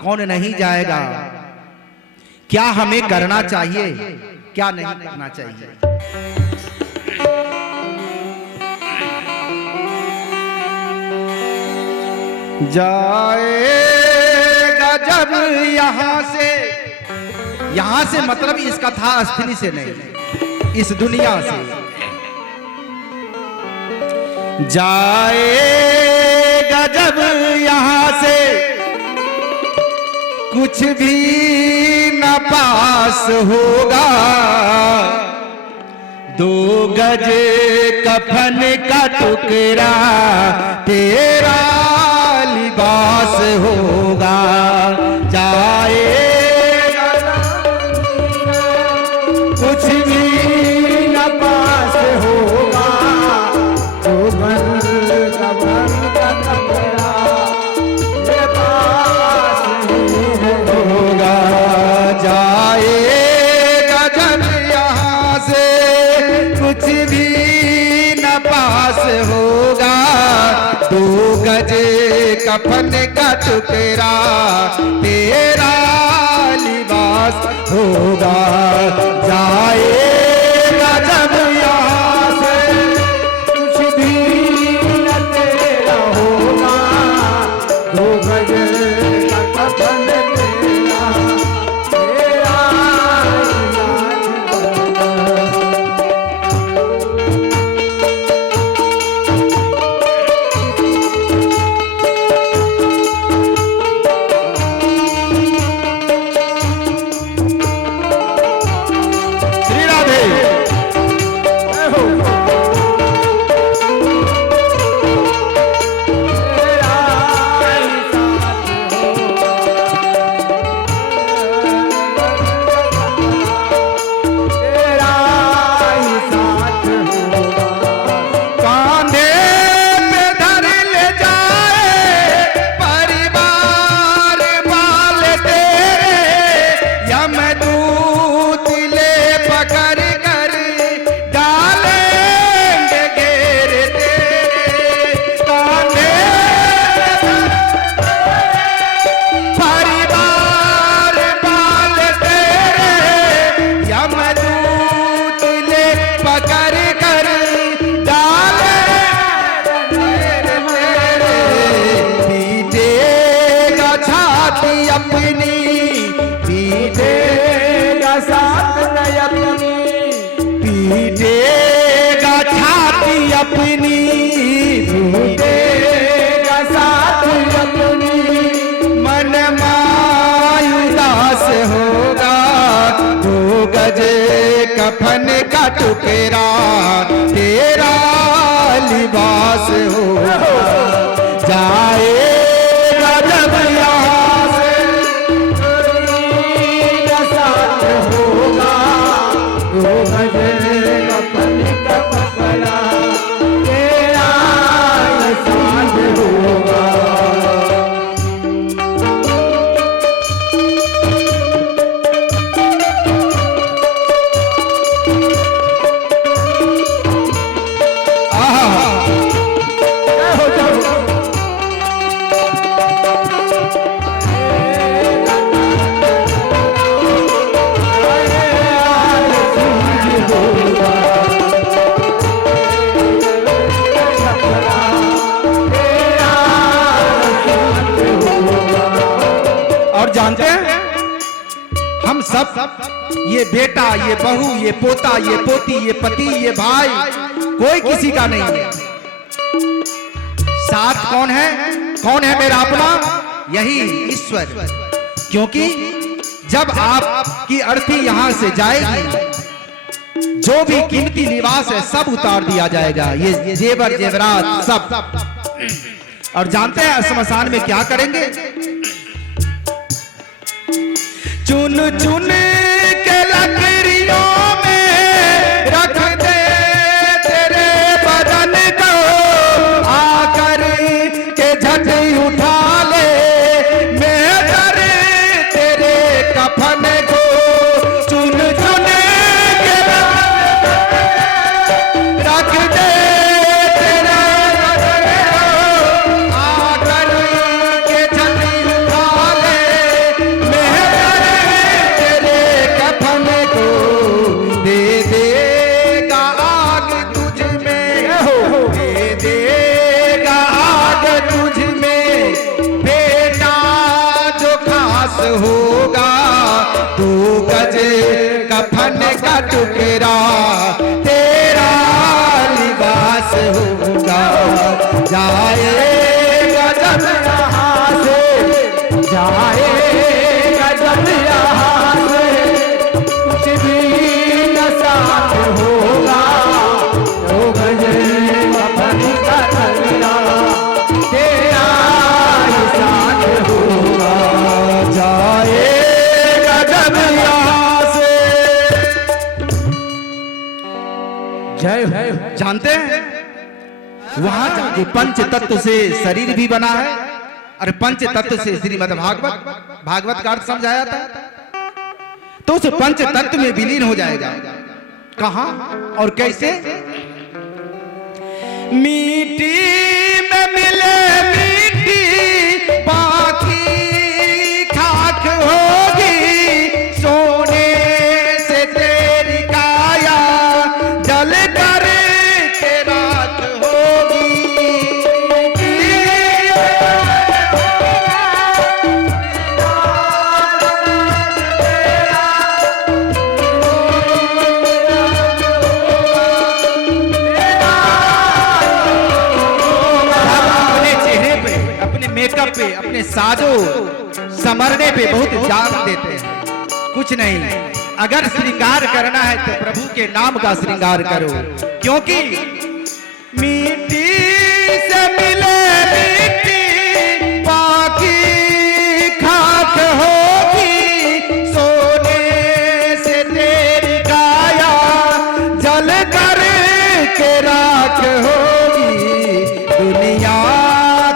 कौन नहीं जाएगा, क्या हमें करना चाहिए क्या नहीं करना चाहिए। जाएगा जब यहां से मतलब इस कथा स्थली से नहीं, इस दुनिया से जाएगा जब यहां से, कुछ भी न पास होगा, 2 गज कफन का टुकड़ा तेरा लिबास होगा। जाएगा कुछ भी न पास होगा, 2 गज कफन का टुकड़ा लिबास होगा। जाएगा जब यहाँ से, कुछ भी न पास होगा, 2 गज कफन का टुकड़ा तेरा लिबास होगा। जाएगा जब यहाँ से, कुछ भी न तेरा होगा, 2 गज का कफन तेरा पीटेगा छाती अपनी, पीटेगा साथ अपनी, मन मायूदास होगा, 2 गज कफन का टुकड़ा तेरा लिबास होगा। जाएगा जब यहाँ से, साथ होगा, 2 गज कफन का टुकड़ा तेरा साथ होगा। और जानते हैं हम सब, ये बेटा, ये बहू, ये पोता, ये पोती, ये पति, ये भाई, कोई किसी का नहीं है। साथ कौन है? कौन है मेरा अपना? यही ईश्वर। क्योंकि जब आपकी अर्थी यहां से जाएगी, जो भी कीमती लिबास है सब उतार दिया जाएगा, ये जेवर जेवरात सब। और जानते हैं श्मशान में क्या करेंगे? चुन चुन के लकड़ियों में रख दे तेरे बदन को, आकर के झट उठा ले मेहर तेरे कफन को। चुन चुन के रख दे तेरे बदन को, आकर के झट उठा ले दे देगा आग तुझ में, दे देगा आग तुझ में, बेटा जो खास होगा, 2 गज कफन का टुकड़ा तेरा लिबास होगा। जाएगा जब यहाँ से, जाएगा जब यहाँ से, कुछ भी साथ होगा, 2 गज कफन का टुकड़ा तेरा ही साथ होगा। जाएगा जब यहाँ से। जय हो। जानते हैं वहां जाके पंच तत्व से शरीर भी बना है, और पंच तत्व से श्रीमद् भागवत का अर्थ समझाया था, तो उस पंच तत्व में विलीन हो जाएगा। कहां और कैसे? मिट्टी में मिले मिट्टी, बाकी खाक होगी, सोने से तेरी काया जल कर के राख होगी। मेकअप पे, अपने साजो समरने पे बहुत जान देते हैं। कुछ नहीं, अगर श्रृंगार करना है तो प्रभु के नाम का श्रृंगार करो, क्योंकि मिट्टी से मिले मिट्टी, बाकी खाक होगी, सोने से तेरी काया जल कर के राख होगी। दुनिया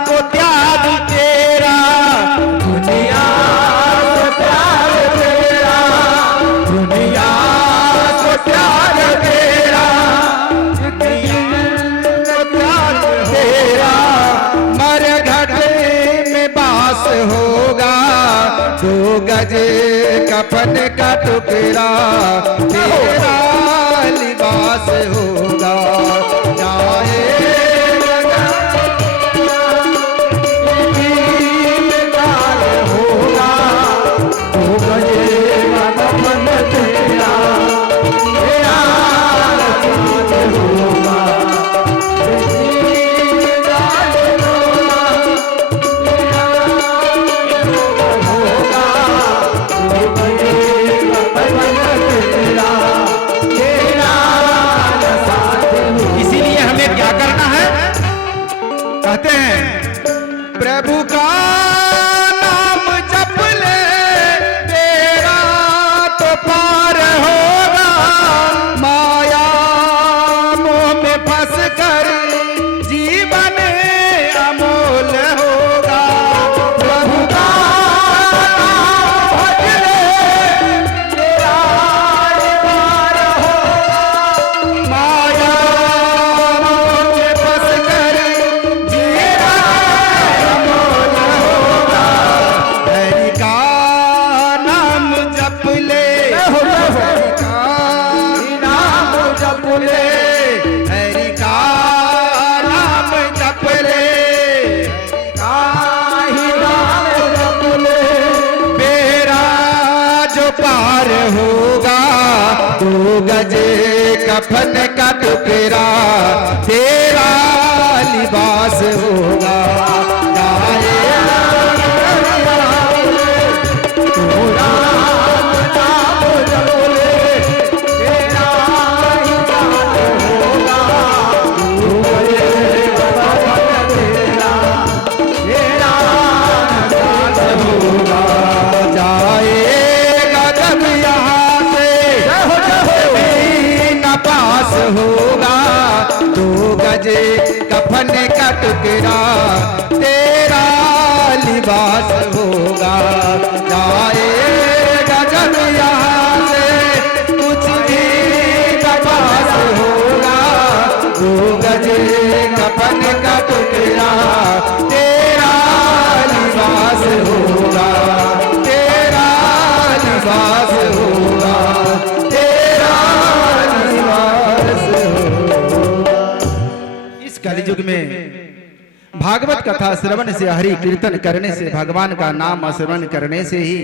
को त्याग तेरा, दुनिया को त्याग तेरा, दुनिया को त्याग तेरा, दुनिया को त्याग तेरा, मर घट में बास होगा, 2 गज कफन का टुकड़ा तेरा लिबास होगा। होगा, 2 गज कफन का टुकड़ा तेरा लिबास होगा। होगा 2 गज कफन का टुकड़ा तेरा लिबास होगा। जाएगा जब यहाँ से कुछ भी कपास होगा, 2 गज कफन का टुकड़ा तेरा लिबास होगा, तेरा लिबास होगा, कलयुग में भागवत कथा श्रवण से, हरि कीर्तन करने से, भगवान का नाम स्मरण करने से ही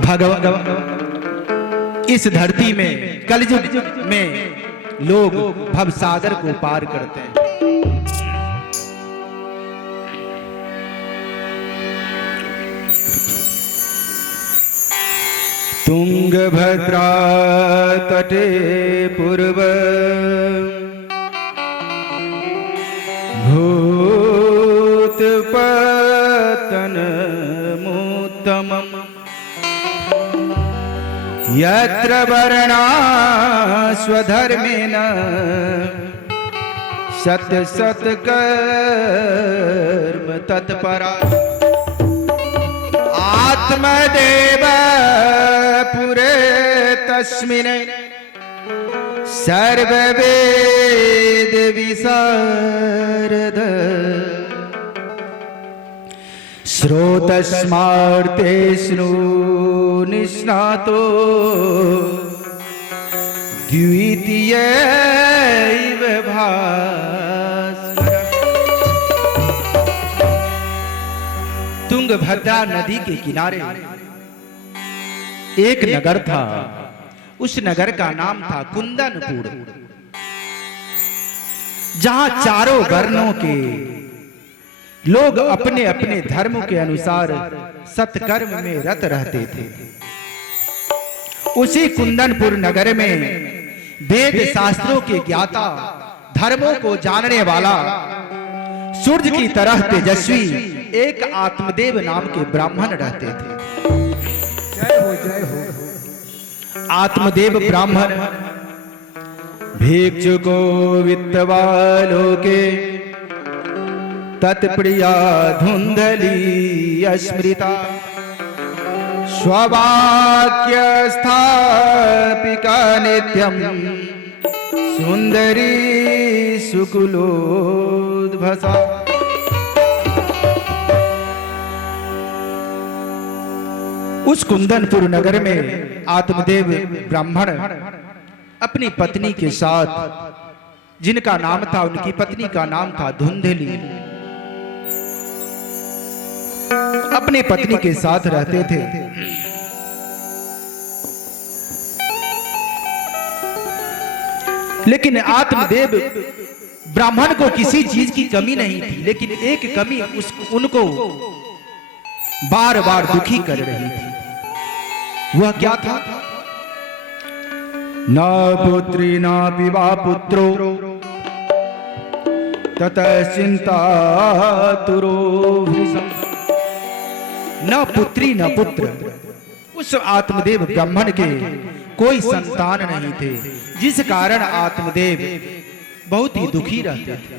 भगवान इस धरती में कलयुग में लोग भवसागर को पार करते हैं। तुंगभद्रा तटे पूर्व भूतपतनमुत्तमम् यत्र वर्णा स्वधर्मेण शतशतकर्म तत्परा आत्मदेव पुरे तस्मिन् सर्ववेद विशारद श्रोतस्मार्ते शृणु निष्णातो द्वितीयैव भास्कर। तुंगभद्रा नदी के किनारे एक नगर था। उस नगर का नाम था कुंदनपुर, जहां चारों वर्णों के लोग अपने अपने धर्म के अनुसार सत्कर्म में रत रहते थे। उसी कुंदनपुर नगर में वेद शास्त्रों के ज्ञाता, धर्मों को जानने वाला, सूर्य की तरह तेजस्वी एक आत्मदेव नाम के ब्राह्मण रहते थे। जय हो जय हो। आत्मदेव ब्राह्मण भिक्षुको वित्तवालों के तत्प्रिया धुंधली अस्मृता स्ववाक्य स्थापिका नित्यम सुंदरी सुकुलोद्भसा। उस कुंदनपुर नगर में आत्मदेव ब्राह्मण अपनी पत्नी के साथ, जिनका नाम था, उनकी पत्नी का नाम था धुंधली, अपनी पत्नी के साथ रहते थे। लेकिन आत्मदेव ब्राह्मण को किसी चीज की कमी नहीं थी, लेकिन एक कमी उनको बार बार दुखी कर रही थी। वह क्या था? न पुत्री न पिवा पुत्रो ततः चिंता तुरो भीषण। न पुत्री न पुत्र। उस आत्मदेव ब्राह्मण के कोई संतान नहीं थे, जिस कारण आत्मदेव बहुत ही दुखी रहते थे।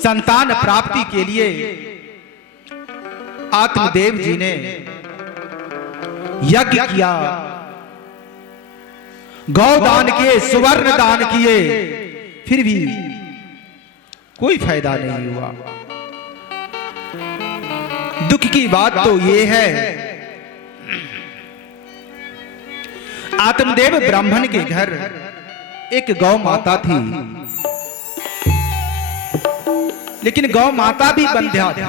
संतान प्राप्ति के लिए आत्मदेव जी ने यज्ञ किया, गौदान किए, सुवर्ण दान किए, फिर भी कोई फायदा नहीं हुआ। दुख की बात तो यह है, आत्मदेव ब्राह्मण के घर एक गौ माता थी, लेकिन गौ माता भी बंध्या थी।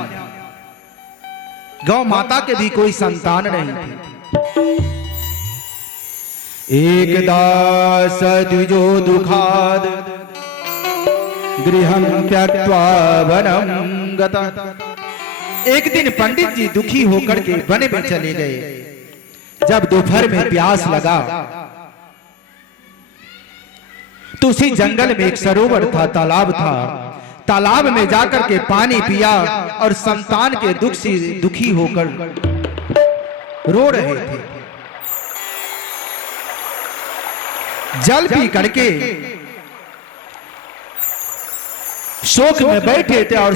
गौ माता के भी कोई संतान नहीं थी। एकदा सद्विजो दुखाद गृहं त्यक्त्वा वनं गता। एक दिन पंडित जी दुखी होकर के वन में चले गए। जब दोपहर में प्यास लगा तो उसी जंगल में एक सरोवर था, तालाब था। तालाब में जाकर के पानी पिया और संतान के दुख से दुखी होकर रो रहे थे। जल पी करके शोक में बैठे थे और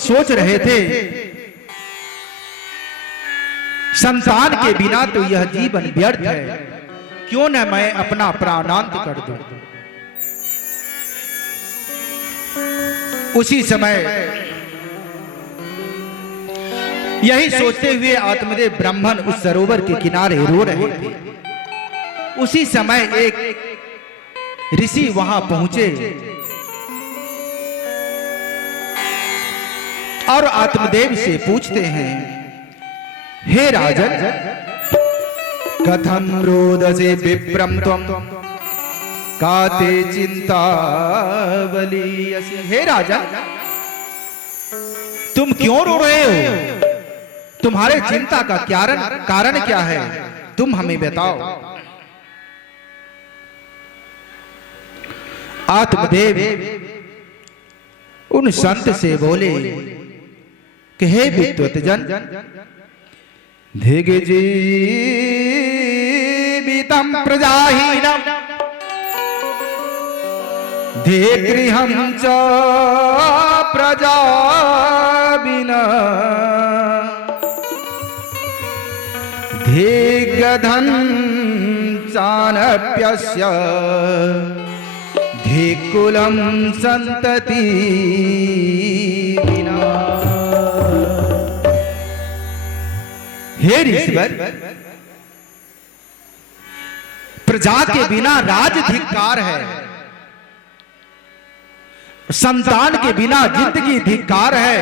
सोच रहे थे, संतान के बिना तो यह जीवन व्यर्थ है, क्यों न मैं अपना प्राणांत कर दूं। उसी समय यही सोचते हुए आत्मदेव ब्राह्मण उस सरोवर के किनारे रो रहे थे। उसी समय एक ऋषि वहां पहुंचे और आत्मदेव से पूछते हैं, हे राजन, कथम रोदसे विप्रम त्वं काते चिंता बलियसि। हे राजा, तुम क्यों रो रहे हो? तुम्हारे चिंता का कारण क्या है? तुम हमें बताओ। आत्मदेव उन संत से बोले कि हे विद्वतजन, धिग जीवितं प्रजाहीनम् धिगृहं च प्रजा विना धिगधन चानप्यस्य धिकुलं संतति विना। हे ऋषिवर, प्रजा के बिना राज धिक्कार है, संतान के बिना जिंदगी धिक्कार है।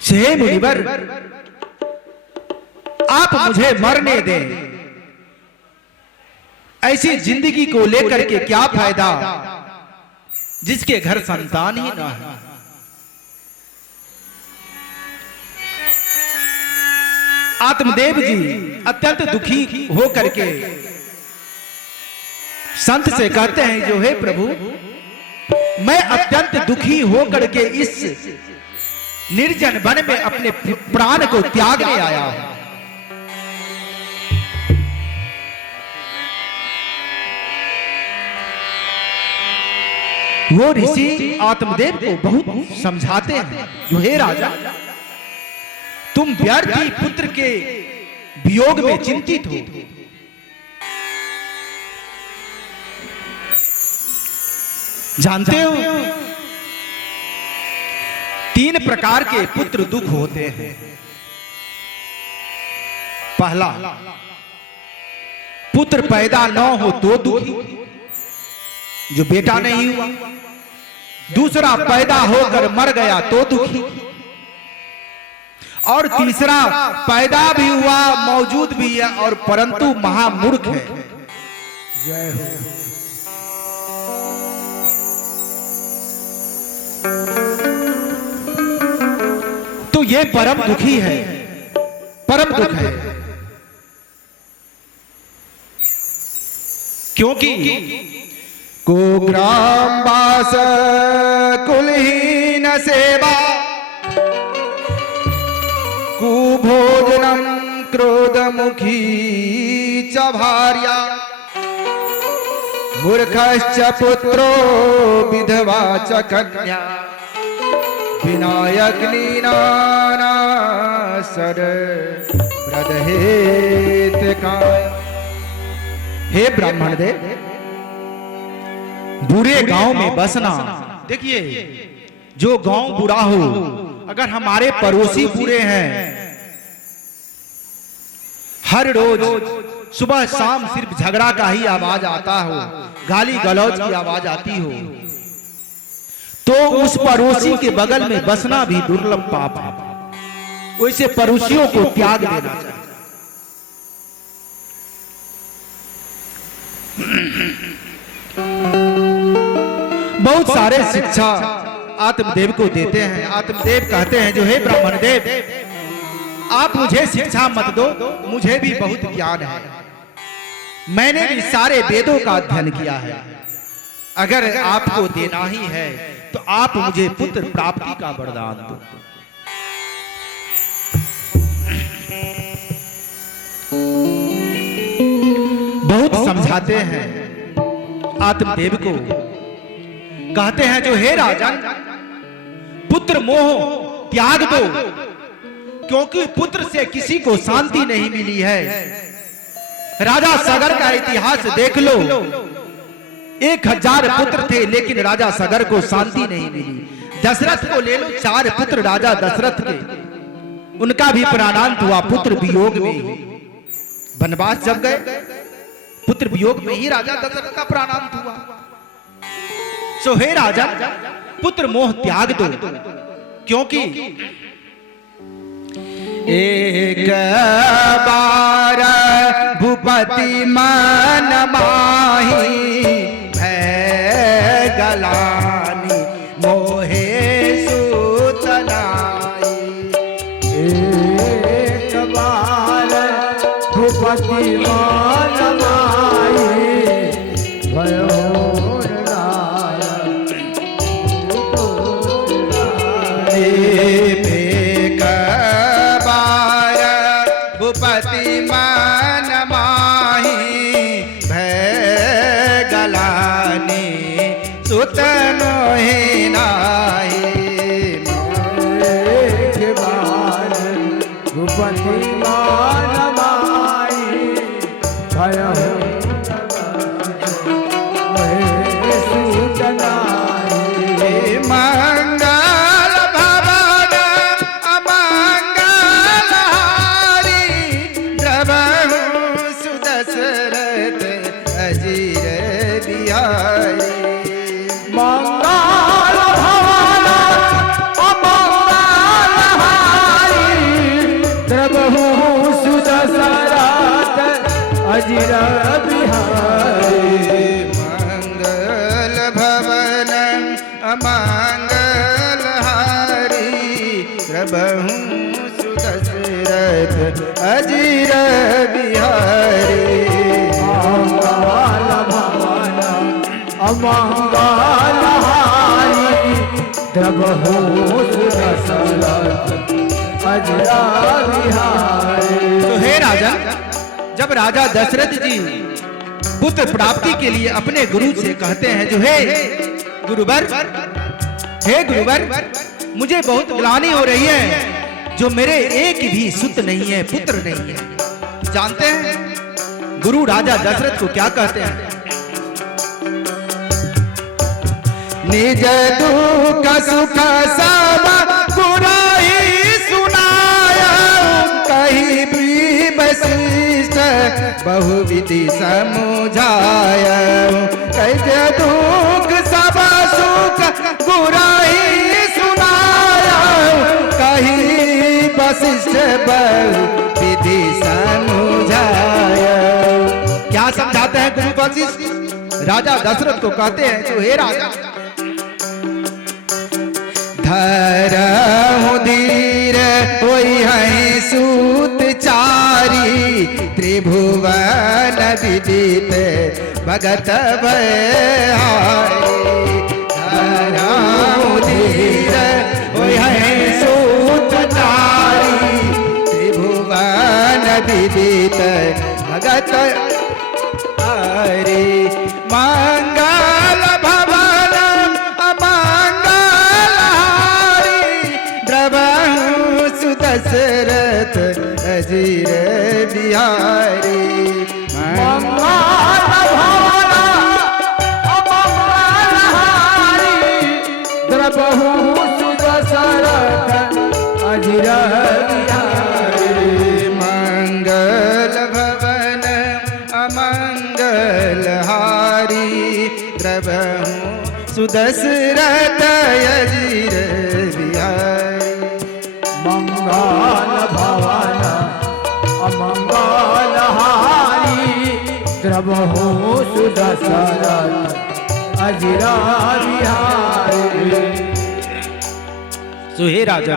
हे मुनिवर, आप मुझे मरने दें। ऐसी जिंदगी को लेकर के क्या फायदा जिसके घर संतान ही ना है। आत्मदेव जी अत्यंत दुखी हो करके संत से कहते हैं, जो है प्रभु, मैं अत्यंत दुखी हो करके इस निर्जन वन में अपने प्राण को त्यागने आया हूं। वो ऋषि आत्मदेव को बहुत समझाते हैं, जो हे राजा, तुम व्यर्थी पुत्र के वियोग में चिंतित हो। जानते हो, 3 प्रकार के पुत्र दुख होते हैं। पहला, पुत्र पैदा न हो तो दुखी, जो बेटा नहीं हुआ। दूसरा, पैदा होकर मर गया तो दुखी। और तीसरा, पैदा भी हुआ, मौजूद भी है और परंतु महामूर्ख है। जय हो। तो ये परम दुखी है, परम दुख है। क्योंकि को ग्राम वास कुलहीन सेवा कुभोजनम क्रोधमुखी च भार्या मूर्खश्च पुत्रो विधवा च कन्या विनायग्निनासर प्रदहेत काय। हे ब्राह्मण देव, बुरे गांव में बसना, देखिए, जो गांव बुरा हो, अगर हमारे पड़ोसी बुरे हैं, हर रोज सुबह शाम सिर्फ झगड़ा का ही आवाज आता हो, गाली गलौज की आवाज आती हो, तो उस पड़ोसी के बगल में बसना भी दुर्लभ पाप है। वैसे पड़ोसियों को त्याग देना चाहिए। बहुत सारे शिक्षा आत्मदेव को देते हैं। आत्मदेव कहते हैं जो हे ब्राह्मण देव, आप मुझे शिक्षा मत दो, मुझे भी बहुत ज्ञान है, मैंने भी सारे वेदों का अध्ययन किया है। अगर आपको देना ही है तो आप मुझे पुत्र प्राप्ति का वरदान दो। बहुत समझाते हैं आत्मदेव को, कहते हैं जो हे राजन, पुत्र मोह त्याग दो, क्योंकि पुत्र से किसी को शांति नहीं मिली है। राजा सगर का इतिहास देख लो, 1000 पुत्र थे लेकिन राजा सगर को शांति नहीं मिली। दशरथ को ले लो, 4 पुत्र राजा दशरथ के, उनका भी प्राणांत हुआ पुत्र वियोग में ही। वनवास जब गए, पुत्र वियोग में ही राजा दशरथ का प्राणांत हुआ। सो हे राजा, पुत्र मोह त्याग दो, क्योंकि एक बार भूपति मन माही भय गलानी मोहे सुतनाई। एक बार भूपति मन माही भयो भूपति मन माही भय गलानी सुतनो ही नाही। एक बार भूपति मन माही भयो सुतनाई। मंगल भवन अमंगल हारी, द्रवहु सुदशरथ अजीर बिहारी। मंगल भवन अमंगल हारी, द्रवहु सुदशरथ अजीर बिहारी। मंगल भवन अमंगल हारी, द्रवहु सुदशरथ अजीर बिहारी। मंगल भवन अमंगल हारी, द्रवहु सुदशरथ अजीर बिहारी। तो हे राजा, जब राजा दशरथ जी पुत्र प्राप्ति के लिए अपने गुरु से कहते हैं जो हे गुरुवर, हे गुरुवर, मुझे बहुत ग्लानि हो रही है, जो मेरे एक भी सुत नहीं है, पुत्र नहीं है। जानते हैं गुरु राजा दशरथ को क्या कहते हैं? निज दुख सुख सब गुराई सुनाया, कहीं भी वशिष्ठ बहुविधि समझाया। कैसे दुख सब सुख गुराई सुनाया, कहीं वशिष्ठ बहुविधि समझाया। क्या समझाते हैं गुरु वशिष्ठ? राजा दशरथ को कहते हैं जो हे राजा, धरहु धीर होई है सूत चारी, त्रिभुवन विदित भगत भयहारी। धरहु धीर होई है सूत चारी, त्रिभुवन विदित भगत हरि। मंगल भवन अमंगल हारी, द्रवहु सुदशरथ अजीर बिहारी। मंगल भवन अमंगल हारी, द्रवहु सुदशरथ अजीर बिहारी। मंगल भवन अमंगल हारी, द्रवहु सुदशरथ अजीर बिहारी। मंगल भवन अमंगल हारी द्रवहु सुदशरथ अजीर बिहारी। सो हे राजा,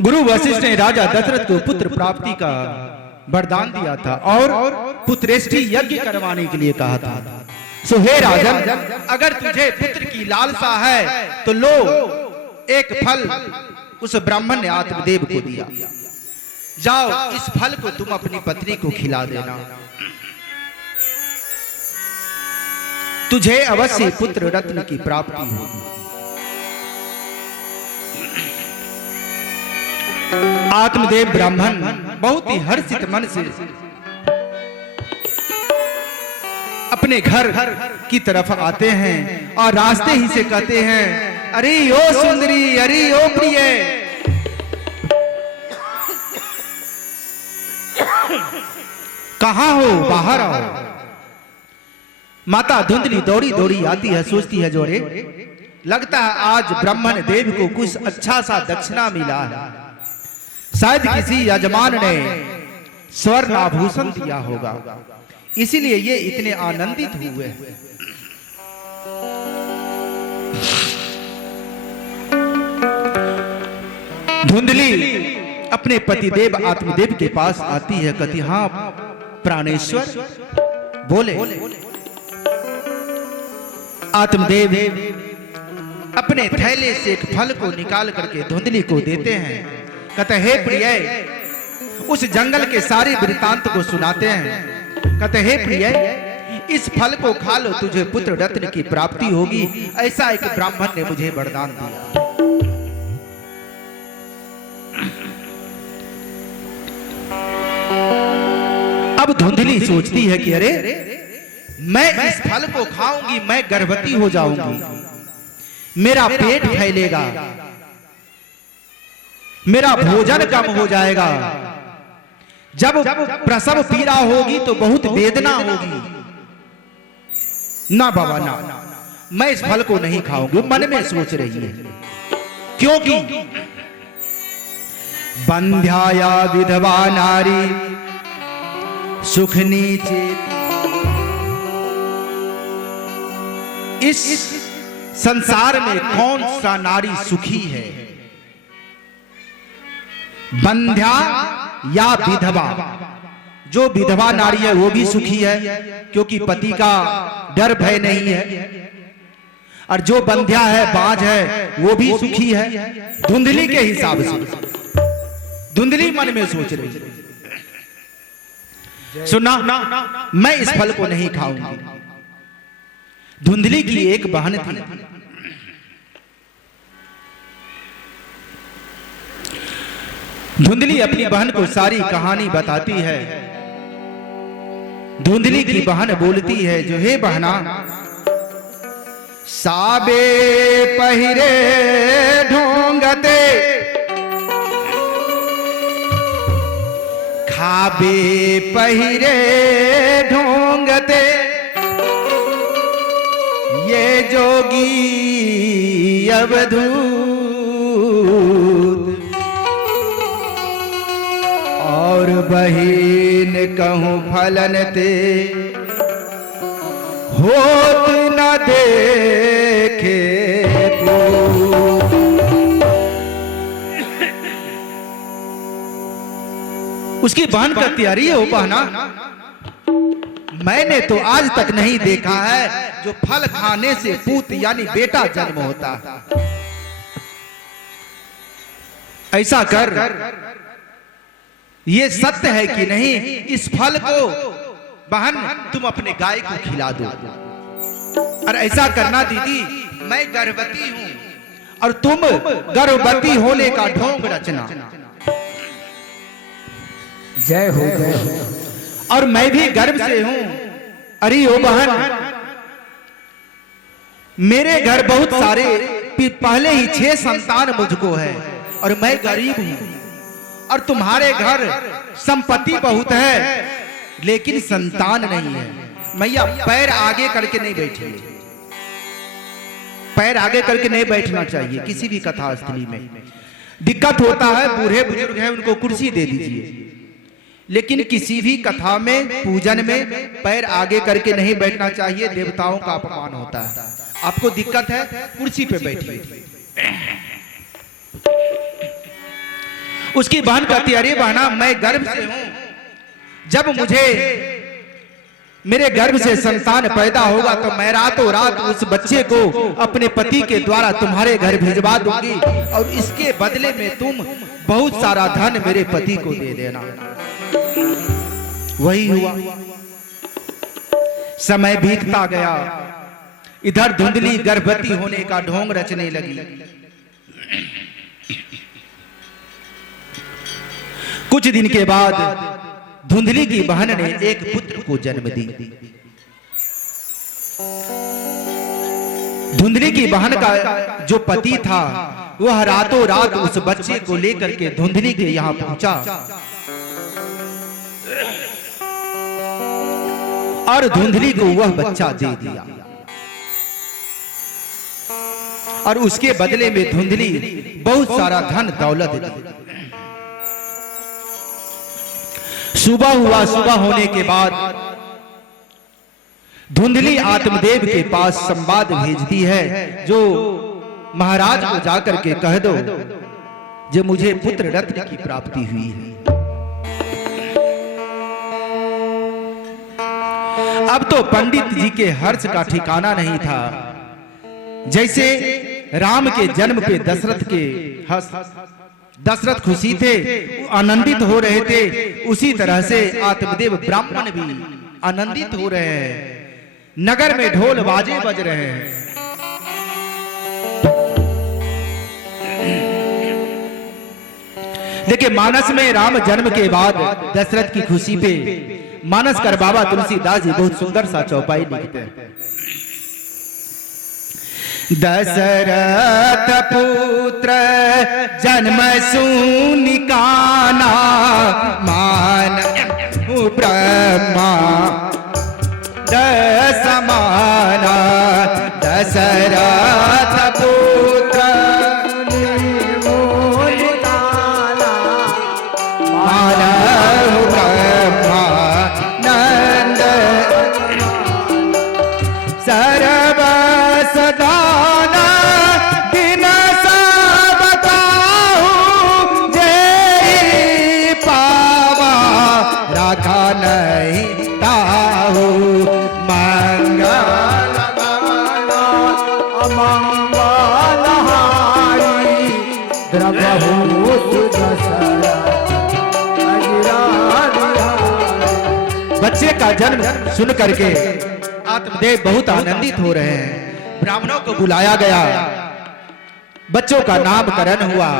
गुरु वशिष्ठ ने राजा दशरथ को पुत्र प्राप्ति का वरदान दिया था और पुत्रेष्टि यज्ञ करवाने के लिए कहा था। सो हे राजन, अगर तुझे पुत्र की लालसा है तो लो, एक फल उस ब्राह्मण ने आत्मदेव को दिया। जाओ, इस फल को तुम अपनी पत्नी को खिला देना, तुझे अवश्य पुत्र रत्न की प्राप्ति होगी। आत्मदेव ब्राह्मण बहुत ही हर्षित मन से अपने घर की तरफ आते हैं और रास्ते ही से कहते हैं, अरे ओ सुंदरी, अरे ओ प्रिय, कहां हो, बाहर आओ। माता धुंधली दौड़ी दौड़ी आती है, सोचती है जोरे लगता है आज ब्राह्मण देव को कुछ अच्छा सा दक्षिणा मिला है, शायद किसी यजमान ने स्वर्ण आभूषण दिया होगा, इसीलिए ये इतने आनंदित हुए। धुंधली अपने पतिदेव आत्मदेव के पास आती है, कहती हाँ प्राणेश्वर बोले। आत्मदेव अपने थैले से एक फल को निकाल करके धुंधली को देते हैं, कहते हे प्रिय, उस जंगल के सारे वृतांत को सुनाते हैं। कहते हे प्रिय, इस फल को खा लो, तुझे पुत्र रत्न की प्राप्ति होगी, ऐसा एक ब्राह्मण ने मुझे वरदान दिया। अब धुंधली सोचती है कि अरे मैं इस फल को खाऊंगी, मैं गर्भवती हो जाऊंगी, मेरा पेट फैलेगा, मेरा भोजन कम हो जाएगा, जब प्रसव पीड़ा होगी तो बहुत वेदना होगी। ना बाबा ना, मैं इस फल को नहीं खाऊंगी, मन में सोच रही है, क्योंकि बंध्याया विधवा नारी सुखनी चेत। इस संसार में कौन सा नारी सुखी है, बंध्या या विधवा? जो विधवा नारी है वो भी सुखी है, क्योंकि पति का डर भय नहीं है, और जो बंध्या है, बाज है, वो भी सुखी है। धुंधली के हिसाब से धुंधली मन में सोच रही है, सुना मैं इस फल को नहीं खाऊंगी। धुंधली की एक बहन थी, धुंधली अपनी बहन को सारी कहानी बताती है। धुंधली की बहन बोलती है, जो हे बहना, साबे पहिरे ढोंगते खाबे पहिरे ढोंगते, ये जोगी अवधूत और बहिन कहूं फलन ते होत न देखे पूत। उसकी बहन का तैयारी है, वो बहना, मैंने तो आज तक नहीं देखा है जो फल खाने से पूत यानी बेटा जन्म होता है। ऐसा कर, ये सत्य है कि नहीं, इस फल को बहन तुम अपने गाय को खिला दो, और ऐसा करना दीदी, मैं गर्भवती हूं और तुम गर्भवती होने का ढोंग रचना। जय हो, जय हो। और मैं भी गर्भ से हूं। अरे ओ बहन, मेरे घर बहुत सारे, पहले ही 6 संतान मुझको है और मैं गरीब हूं, और तुम्हारे घर संपत्ति बहुत है लेकिन संतान नहीं है। मैया पैर आगे करके नहीं बैठी, पैर आगे करके नहीं बैठना चाहिए किसी भी कथा स्थली में। दिक्कत होता है, बूढ़े बुजुर्ग हैं उनको कुर्सी दे दीजिए, लेकिन किसी भी कथा में पूजन में पैर आगे करके नहीं बैठना चाहिए, देवताओं का अपमान होता है। आपको दिक्कत है, कुर्सी पे बैठिए। उसकी बहन कहती, अरे बहना मैं गर्भ से हूं, जब मुझे मेरे गर्भ से संतान पैदा होगा तो मैं रातों रात उस बच्चे को अपने पति के द्वारा तुम्हारे घर भिजवा दूंगी और इसके बदले में तुम बहुत सारा धन मेरे पति को दे देना। वही हुआ। समय बीतता गया, इधर धुंधली गर्भवती होने का ढोंग रचने लगी। कुछ दिन के बाद धुंधली की बहन ने एक पुत्र को जन्म दी। धुंधली की बहन का जो पति था वह रातों रात उस बच्चे को लेकर के धुंधली के यहां पहुंचा और धुंधली को वह बच्चा दे दिया और उसके बदले में धुंधली बहुत सारा धन दौलत दी। सुबह हुआ, सुबह होने के बाद धुंधली आत्मदेव के पास संवाद भेजती है, जो महाराज को जाकर के कह दो जो मुझे पुत्र रत्न की प्राप्ति हुई है। अब तो पंडित जी के हर्ष का ठिकाना नहीं था। जैसे राम के जन्म पे दशरथ खुशी थे, आनंदित हो रहे थे, उसी तरह से आत्मदेव ब्राह्मण भी आनंदित हो रहे हैं। नगर में ढोल बाजे बज रहे हैं। देखिए, मानस में राम जन्म के बाद दशरथ की खुशी पे मानस कर बाबा तुलसीदास जी बहुत सुंदर सा चौपाई लिखते हैं। दशरथ पुत्र जन्म सुनि काना, मान ब्रह्मा दसमाना। दशरथ पुत्र मानव ब्रह्मा नंद सर्व सदा नहीं ताहू मंगल अमंगल हारी द्रवहु बच्चे का जन्म सुन करके आत्मदेव बहुत आनंदित हो रहे हैं। ब्राह्मणों को बुलाया गया, बच्चों का नामकरण हुआ।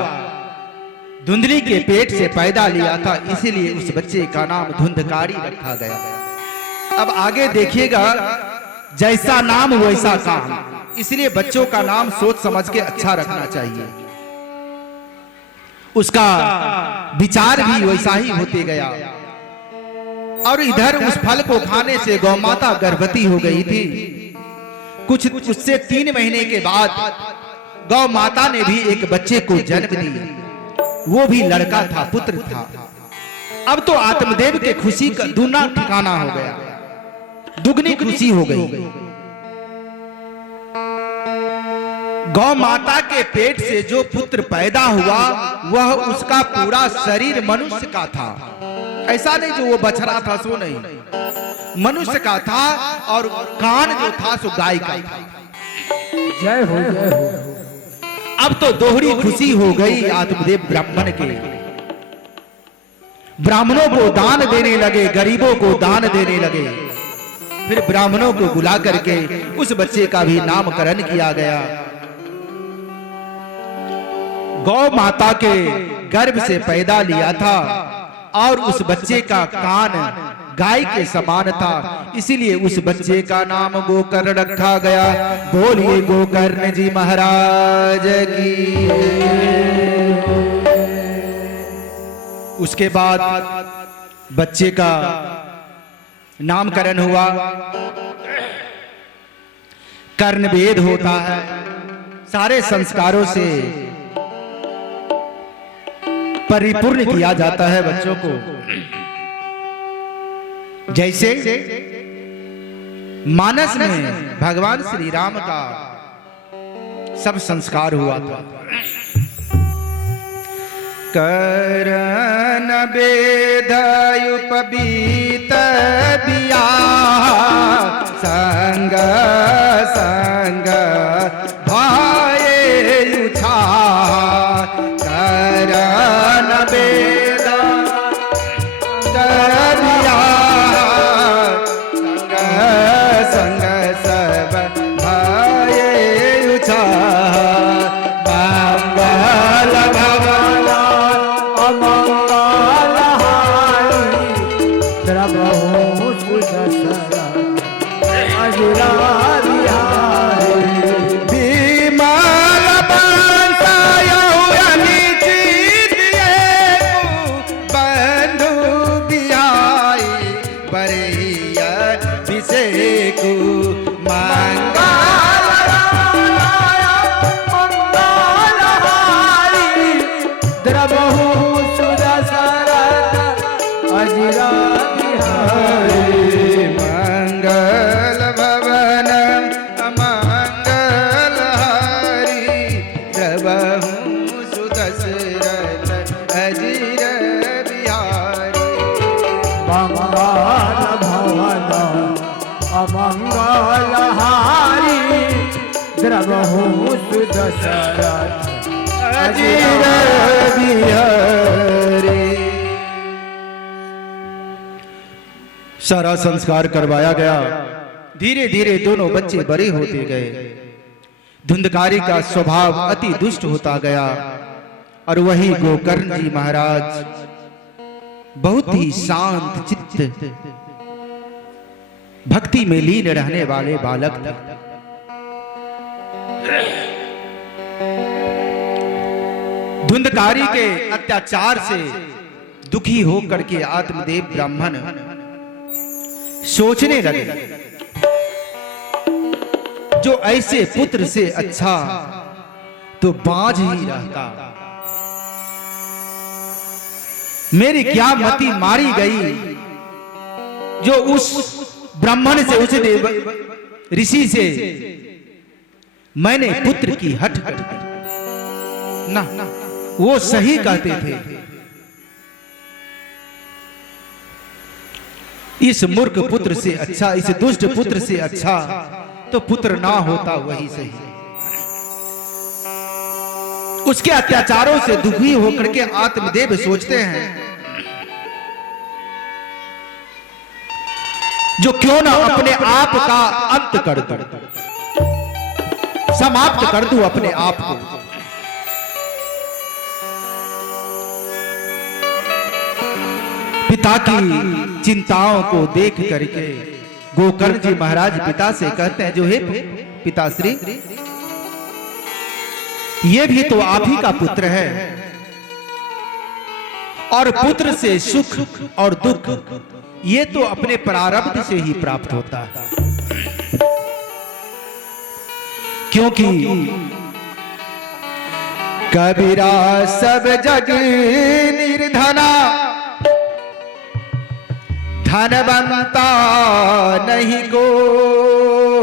धुंधली के पेट से पैदा लिया था, इसीलिए उस बच्चे का नाम धुंधकारी रखा गया। अब आगे देखिएगा, जैसा नाम वैसा काम, इसलिए बच्चों का नाम सोच समझ के अच्छा रखना चाहिए। उसका विचार भी वैसा ही होते गया। और इधर उस फल को खाने से गौ माता गर्भवती हो गई थी। कुछ उससे 3 महीने के बाद गौ माता ने भी एक बच्चे को जन्म दिया। वो भी लड़का था, पुत्र था। अब तो आत्मदेव के खुशी का दूना ठिकाना हो गया, दुगनी खुशी हो गई। गौ माता के पेट से जो पुत्र पैदा हुआ वह उसका पूरा शरीर मनुष्य का था। ऐसा नहीं जो वो बछड़ा था सो नहीं, मनुष्य का था। और कान जो था सो गाय का था। जय हो, जय हो। अब तो दोहरी खुशी हो गई आत्मदेव ब्राह्मण के। ब्राह्मणों को दान देने लगे, गरीबों को दान देने लगे। फिर ब्राह्मणों को बुला करके उस बच्चे का भी नामकरण किया गया। गौ माता के गर्भ से पैदा लिया था और उस बच्चे का कान गाय के समान था, इसीलिए उस बच्चे का नाम गोकर्ण रखा गया। बोलिए गोकर्ण जी महाराज की। उसके बाद बच्चे का नामकरण हुआ। कर्णवेद होता है, सारे संस्कारों से परिपूर्ण किया जाता है बच्चों को। जैसे मानस में भगवान श्री राम का सब संस्कार हुआ था। करन बेदयुपबीत बिया संग संग भाये उठा। करन बेद बिया संग संग सब भाये उठा। मंगल भगवान अमंगल हारी द्रवहु सुदशरथ अजरा बिहारी। विमल बंसायहु अनिचित बंधु बिहाई बरैया विषेकु। मंगल मंगल हारी द्रवहु सुदशरथ अजरा बिहारी। मंगल भवन अमंगल हारी द्रवहु सुदशरथ अजिर बिहारी। मंगल भवन अमंगल हारी द्रवहु सुदशरथ अजिर बिहारी। सारा संस्कार करवाया गया। धीरे धीरे दोनों बच्चे बड़े होते गए। धुंधकारी का स्वभाव अति दुष्ट होता गया और वही गोकर्ण जी महाराज बहुत ही शांत चित्त भक्ति में लीन रहने वाले बालक थे। धुंधकारी के अत्याचार से दुखी होकर के आत्मदेव ब्राह्मण सोचने लगे, जो ऐसे पुत्र से अच्छा तो बाँझ ही रहता। मेरी क्या मति मारी गई जो उस ब्राह्मण से, उस ऋषि से मैंने पुत्र की हट हट ना, वो सही कहते थे। इस मूर्ख पुत्र से अच्छा, इस दुष्ट पुत्र से अच्छा तो पुत्र ना होता वही सही। उसके अत्याचारों से दुखी होकर के आत्मदेव सोचते हैं, जो क्यों ना अपने आप का अंत कर दूं, समाप्त कर दूं अपने आप को। पिता की चिंताओं को देख करके गोकर्ण जी महाराज पिता से कहते हैं, जो है पिताश्री, ये भी तो आप ही का पुत्र है और पुत्र से सुख और दुख ये तो अपने प्रारब्ध से ही प्राप्त होता है। क्योंकि कबीरा सब जग निर्धना, धनवंता नहीं कोई।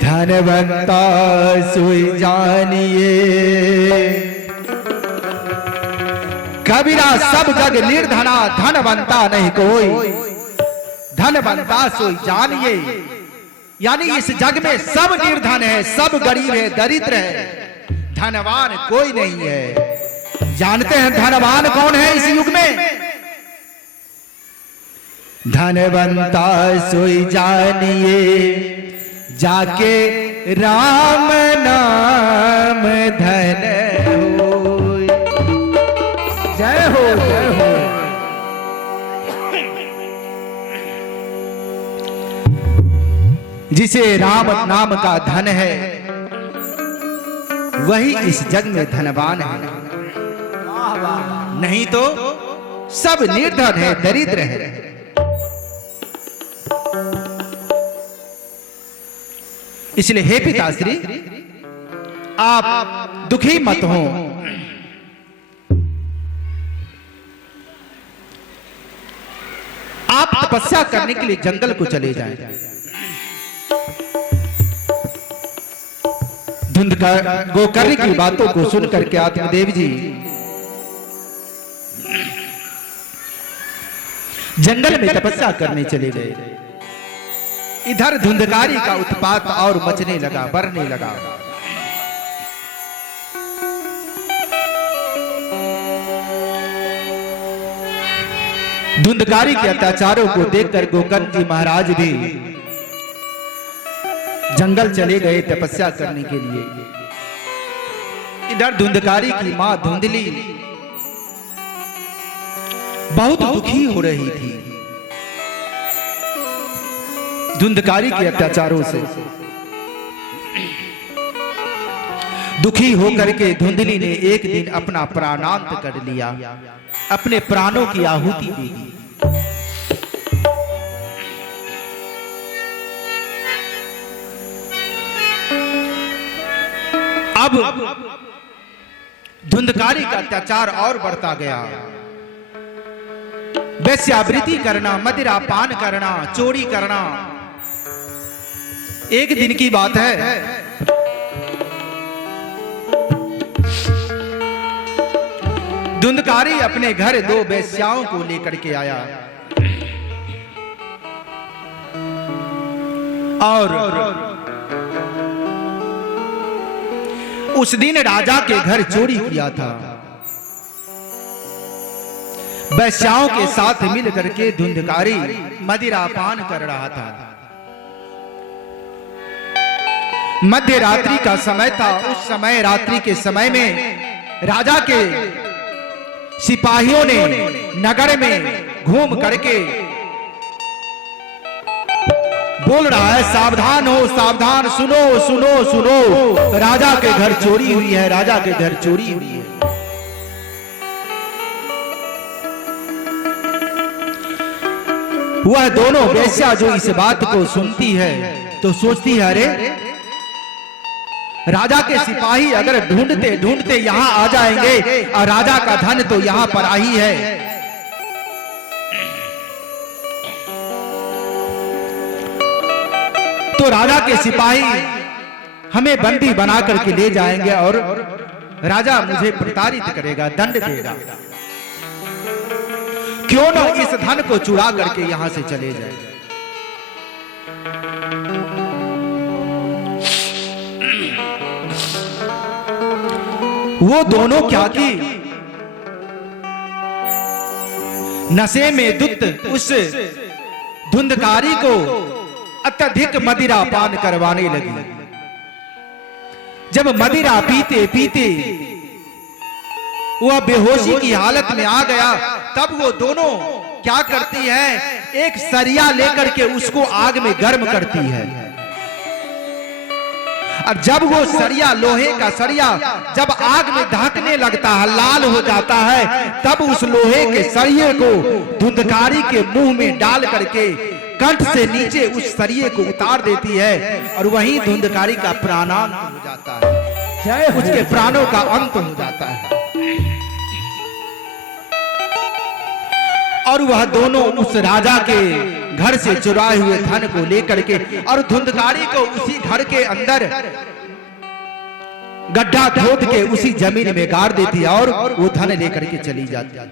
धनवंता सोई जानिए, कबीरा सब जग निर्धना, धनवंता नहीं कोई। धनवंता सोई जानिए, यानी इस जग में सब निर्धन है, सब गरीब है, दरिद्र है, धनवान कोई नहीं है। जानते हैं धनवान कौन है इस युग में? धनवंता सोई जानिए, जाके राम नाम धन होय। जय हो जय हो। जिसे राम नाम का धन है वही इस जग में धनवान है, नहीं तो सब निर्धन है, दरिद्र है। इसलिए हे पिताश्री, आप दुखी मत हो। आप तपस्या करने के लिए जंगल को चले जाएं। गोकर्ण की बातों को सुनकर के आत्मदेव जी जंगल में तपस्या करने चले गए। इधर धुंधकारी का उत्पात और मचने लगा, बढ़ने लगा। धुंधकारी के अत्याचारों को देखकर गोकर्ण जी महाराज भी जंगल चले गए तपस्या करने के लिए। इधर धुंधकारी की मां धुंधली बहुत दुखी हो रही थी धुंधकारी के अत्याचारों से। दुखी होकर के धुंधली ने एक दिन अपना प्राणांत कर लिया, अपने प्राणों की आहुति दे दी। अब धुंधकारी का अत्याचार और बढ़ता गया। वेश्यावृत्ति करना, मदिरा पान करना, चोरी करना। एक दिन की बात है, धुंधकारी अपने घर 2 वेश्याओं को लेकर के आया और उस दिन राजा के घर चोरी किया था। वेश्याओं के साथ मिल करके धुंधकारी मदिरा पान कर रहा था। मध्य रात्रि का समय था। उस समय रात्रि के समय में राजा के सिपाहियों ने नगर में घूम करके बोल रहा है, सावधान हो, सावधान, सुनो सुनो सुनो, राजा के घर चोरी हुई है, राजा के घर चोरी हुई है। वह दोनों वेश्या जो इस बात को सुनती है तो सोचती है, अरे राजा के सिपाही अगर ढूंढते ढूंढते यहां आ जाएंगे और राजा का धन तो यहां पर आई है, तो राजा के सिपाही हमें बंदी बना करके ले जाएंगे और राजा मुझे प्रताड़ित करेगा, दंड देगा। क्यों ना इस धन को चुरा करके यहां से चले जाए। वो दोनों क्या की नशे में धुत उस धुंधकारी को अत्यधिक मदिरा पान करवाने लगी। जब मदिरा पीते पीते वह बेहोशी की हालत में आ गया, तब वो दोनों क्या करती है, एक सरिया लेकर के उसको आग में गर्म करती है। और जब वो सरिया, लोहे का सरिया जब आग में धकने लगता है, लाल हो जाता है, तब उस लोहे के सरिये को धुंधकारी के मुंह में डाल करके कंठ से नीचे उस सरिये को उतार देती है और वहीं धुंधकारी का प्राणांत हो जाता है, उसके प्राणों का अंत हो जाता है। और वह दोनों उस राजा के घर से चुराए हुए धन को लेकर के और धुंधकारी को उसी घर के अंदर गड्ढा खोद के उसी जमीन में गाड़ देती है और वो धन लेकर के चली जाती है।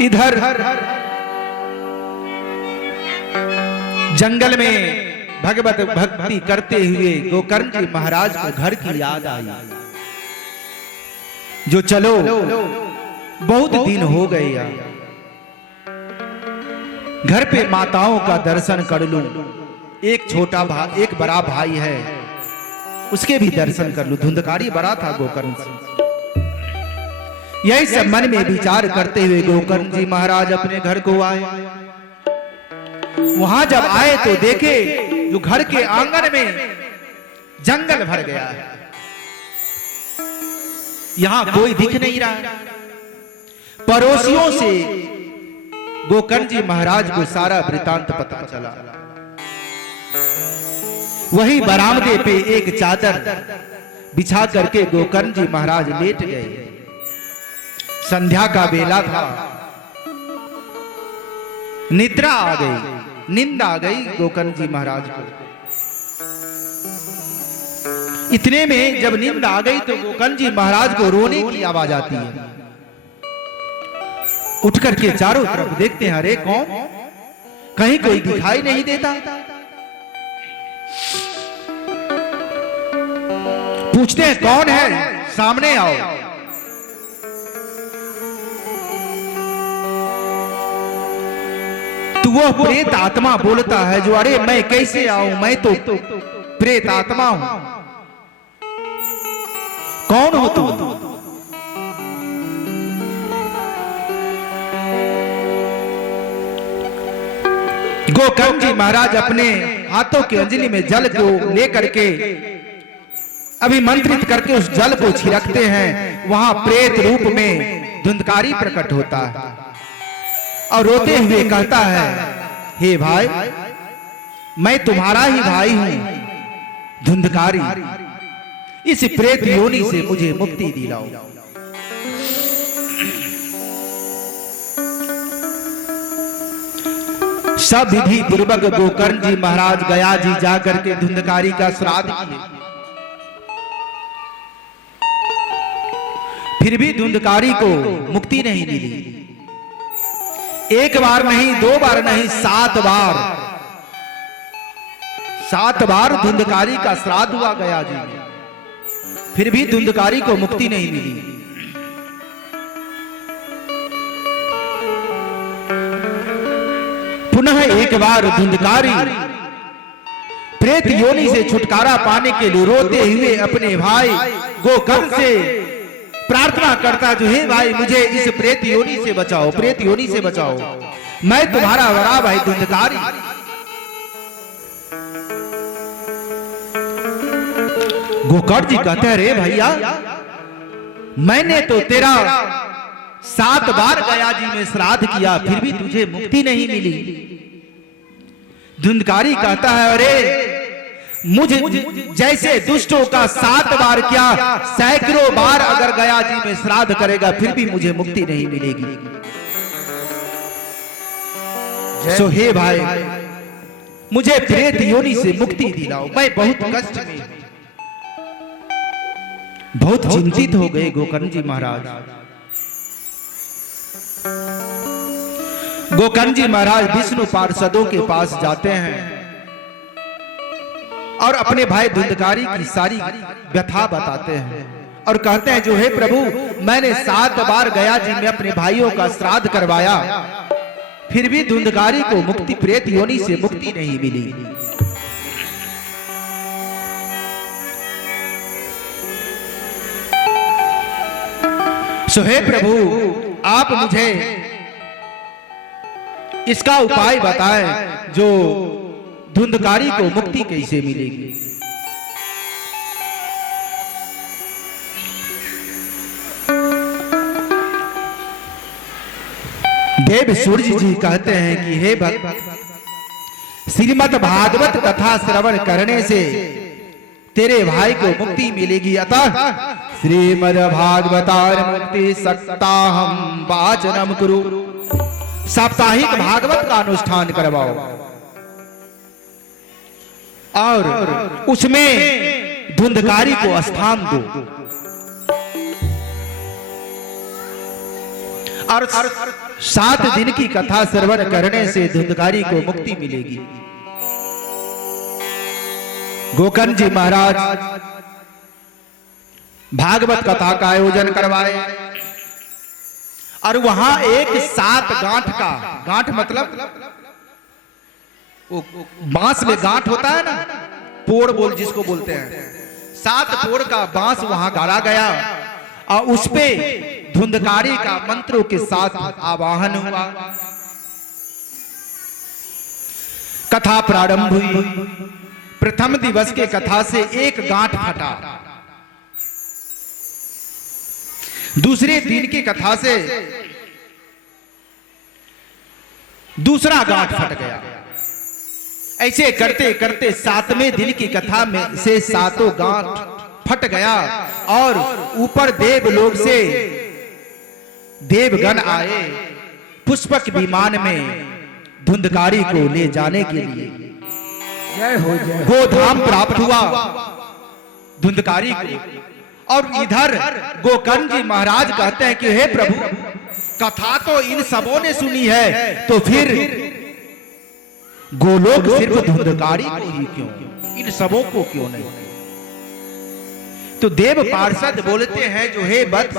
इधर जंगल में भगवत भक्ति करते हुए गोकर्ण जी महाराज को घर की याद आई। जो चलो बहुत दिन हो गए यार, घर पे माताओं का दर्शन कर लूं। एक छोटा भाई, एक बड़ा भाई है, उसके भी दर्शन कर लूं। धुंधकारी बड़ा था गोकर्ण से। यही सब मन में विचार करते हुए गोकर्ण जी महाराज अपने घर को आए। वहां जब आए तो देखे जो घर के आंगन में जंगल भर गया है, यहां कोई दिख नहीं रहा। पड़ोसियों से गोकर्ण जी महाराज को सारा वृतांत पता चला। वही बरामदे पे एक चादर बिछा करके गोकर्ण जी महाराज लेट गए। संध्या का बेला था, निद्रा आ गई, नींद आ गई गोकर्ण जी महाराज को। इतने में जब नींद आ गई तो गोकर्ण जी महाराज को रोने की आवाज आती है। उठ करके चारों तरफ देखते हैं, अरे कौन, कहीं कोई दिखाई नहीं देता। पूछते हैं कौन है, सामने आओ। तो वो प्रेत आत्मा बोलता है जो, अरे मैं कैसे आऊं, मैं तो प्रेत आत्मा हूं। कौन हो तुम? गोकर्ण जी महाराज अपने हाथों की अंजलि में जल को लेकर के अभिमंत्रित करके उस जल को छिड़कते हैं। वहां प्रेत रूप में धुंधकारी प्रकट होता है और रोते हुए कहता है, हे भाई, मैं तुम्हारा ही भाई हूं धुंधकारी, इस प्रेत योनि से मुझे मुक्ति दिलाओ। सब विधि पूर्वक गोकर्ण जी महाराज गया जी जाकर के धुंधकारी का श्राद्ध किए। फिर भी धुंधकारी को मुक्ति नहीं मिली। एक बार नहीं, दो बार नहीं, 7 बार, 7 बार धुंधकारी का श्राद्ध हुआ गया जी में, फिर भी धुंधकारी को मुक्ति नहीं मिली। पुनः एक बार धुंधकारी प्रेत योनि से छुटकारा पाने के लिए रोते हुए अपने भाई गोकर्ण से प्रार्थना करता, जो हे भाई, मुझे इस प्रेत योनि से बचाओ, प्रेत योनि से बचाओ, मैं तुम्हारा बड़ा भाई धुंधकारी। गोकर्ण जी कहते हैं, रे भैया, मैंने तो तेरा 7 बार गया जी में श्राद्ध किया, फिर भी तुझे मुक्ति नहीं मिली। धुंधकारी कहता है, अरे मुझे जैसे दुष्टों का 7 बार क्या, सैकड़ों बार अगर गया जी में श्राद्ध करेगा फिर भी मुझे मुक्ति नहीं मिलेगी। सो हे भाई, मुझे प्रेत योनि से मुक्ति दिलाओ, मैं बहुत कष्ट में, बहुत चिंतित हो गए गोकर्ण जी महाराज। गोकर्ण जी महाराज विष्णु पार्षदों के पास जाते हैं और अपने भाई धुंधकारी की सारी व्यथा बताते हैं और कहते हैं, जो हे प्रभु, मैंने 7 बार गया जी में अपने भाइयों का श्राद्ध करवाया, फिर भी धुंधकारी को मुक्ति, प्रेत योनि से मुक्ति नहीं मिली। सो हे प्रभु, आप मुझे इसका उपाय बताएं, जो धुंधकारी को मुक्ति कैसे मिलेगी। देव सूर्य जी कहते हैं कि हे भक्त, श्रीमद् भागवत कथा श्रवण करने से तेरे भाई को मुक्ति मिलेगी, अतः श्रीमद् भागवतार मुक्ति सक्ताहम वाचनम कुरु, साप्ताहिक भागवत का अनुष्ठान करवाओ और उसमें धुंधकारी को स्थान दो और 7 दिन की कथा श्रवण करने से धुंधकारी को मुक्ति मिलेगी। गोकर्ण जी महाराज भागवत कथा का आयोजन करवाए और वहां एक 7 गांठ का, गांठ मतलब बांस में गांठ होता है ना, पोड़ बोल जिसको बोलते हैं, 7 पोड़ का बांस वहां गाड़ा गया और उस पे धुंधकारी का मंत्रों के साथ आवाहन हुआ। कथा प्रारंभ हुई। प्रथम दिवस के कथा से एक गांठ फटा, दूसरे दिन की कथा से दूसरा गांठ फट गया। ऐसे करते करते 7वें दिन की कथा में से 7 गांठ फट गया और ऊपर देवलोक से देवगण आए पुष्पक विमान में धुंधकारी को ले जाने के लिए। जय हो जय हो। गोधाम प्राप्त हुआ धुंधकारी को। और इधर गोकर्ण जी महाराज कहते हैं कि हे प्रभु, कथा तो इन सबों ने सुनी है, तो फिर गोलोक सिर्फ धुंधकारी को ही क्यों, इन सबों को क्यों नहीं? तो देव पार्षद बोलते हैं जो हे वत्स,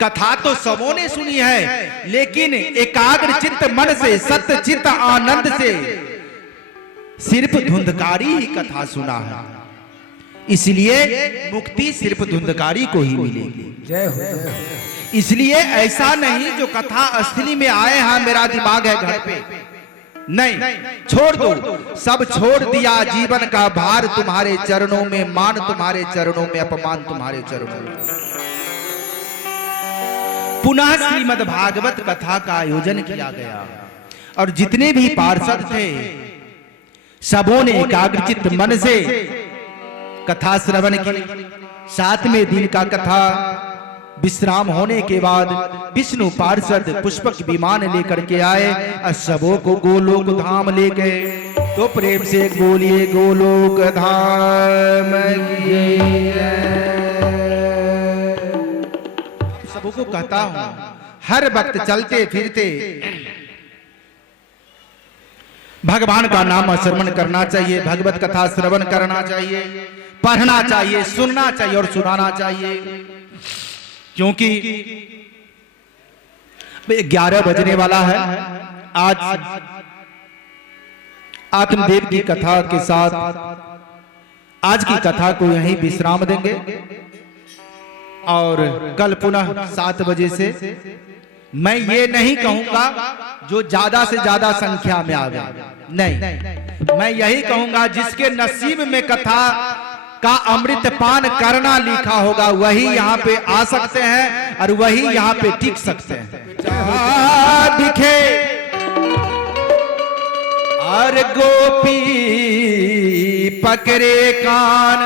कथा तो सबों ने सुनी है, लेकिन एकाग्र चित्त मन से सत्य चित्त आनंद से सिर्फ धुंधकारी ही कथा सुना है, इसलिए मुक्ति सिर्फ धुंधकारी को ही मिलेगी। जय हो जय हो। इसलिए ऐसा नहीं जो कथा असली में आए हैं मेरा दिमाग है घर पे, नहीं, छोड़ दो, सब छोड़ दिया। जीवन का भार तुम्हारे चरणों में, मान तुम्हारे चरणों में, अपमान तुम्हारे चरणों में। पुनः श्रीमद् भागवत कथा का आयोजन किया गया और जितने भी पार्षद थे सबों ने एकाग्रचित्त मन से कथा श्रवण की। 7वें दिन का कथा विश्राम होने के बाद विष्णु पार्षद पुष्पक विमान लेकर के आए और सबों को गोलोक धाम ले गए। तो प्रेम से बोलिए गोलोक धाम की सबों को कहता हूं, हर वक्त चलते फिरते भगवान का नाम श्रवण करना चाहिए, भगवत कथा श्रवण करना चाहिए, पढ़ना चाहिए, सुनना चाहिए और सुनाना चाहिए। क्योंकि 11 बजने वाला है। आज आत्मदेव की कथा के साथ आज की कथा को यहीं विश्राम देंगे और कल पुनः 7 बजे से मैं ये नहीं कहूंगा जो ज्यादा से ज्यादा संख्या में आवे, नहीं, मैं यही कहूंगा जिसके नसीब में कथा का अमृत पान करना लिखा होगा वही यहाँ पे आ सकते हैं और वही यहाँ पे टिक सकते हैं। दिखे और गोपी पकड़े कान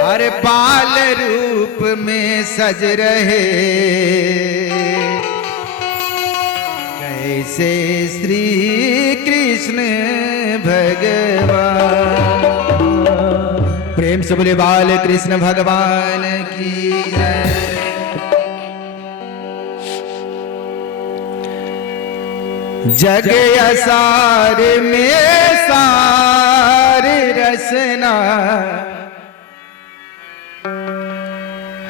और बाल रूप में सज रहे, कैसे श्री कृष्ण भगवान। प्रेम से बोले बाल कृष्ण भगवान की जय। जग असार में सार रसना,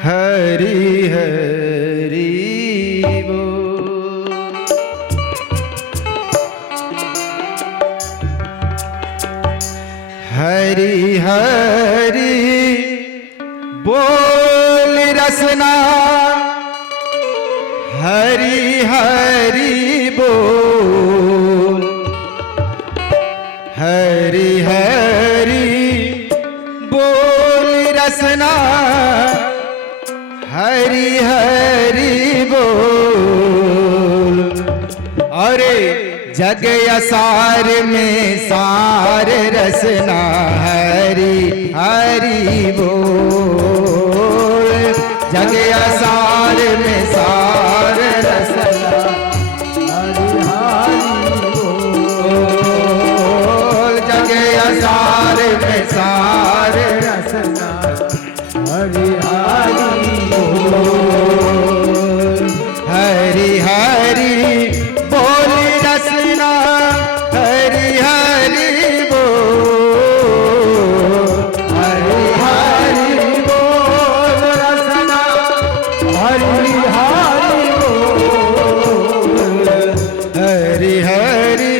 हरि हरि बोल। हरि हरि बोल रसना, हरि हरि बोल। हरि हरि बोल रसना, हरि हरि बोल। अरे जग असार में सार रसना, हरि हरि बोल। जग असार में सार रसना, हरि हरि बोल। जग असार में सार रसना, हरि हरि बोल। हरि हरि बोल रसना, हरि हरि बोल। हरि हरि बोल रसना, हरि हरि बोल। हरि हरि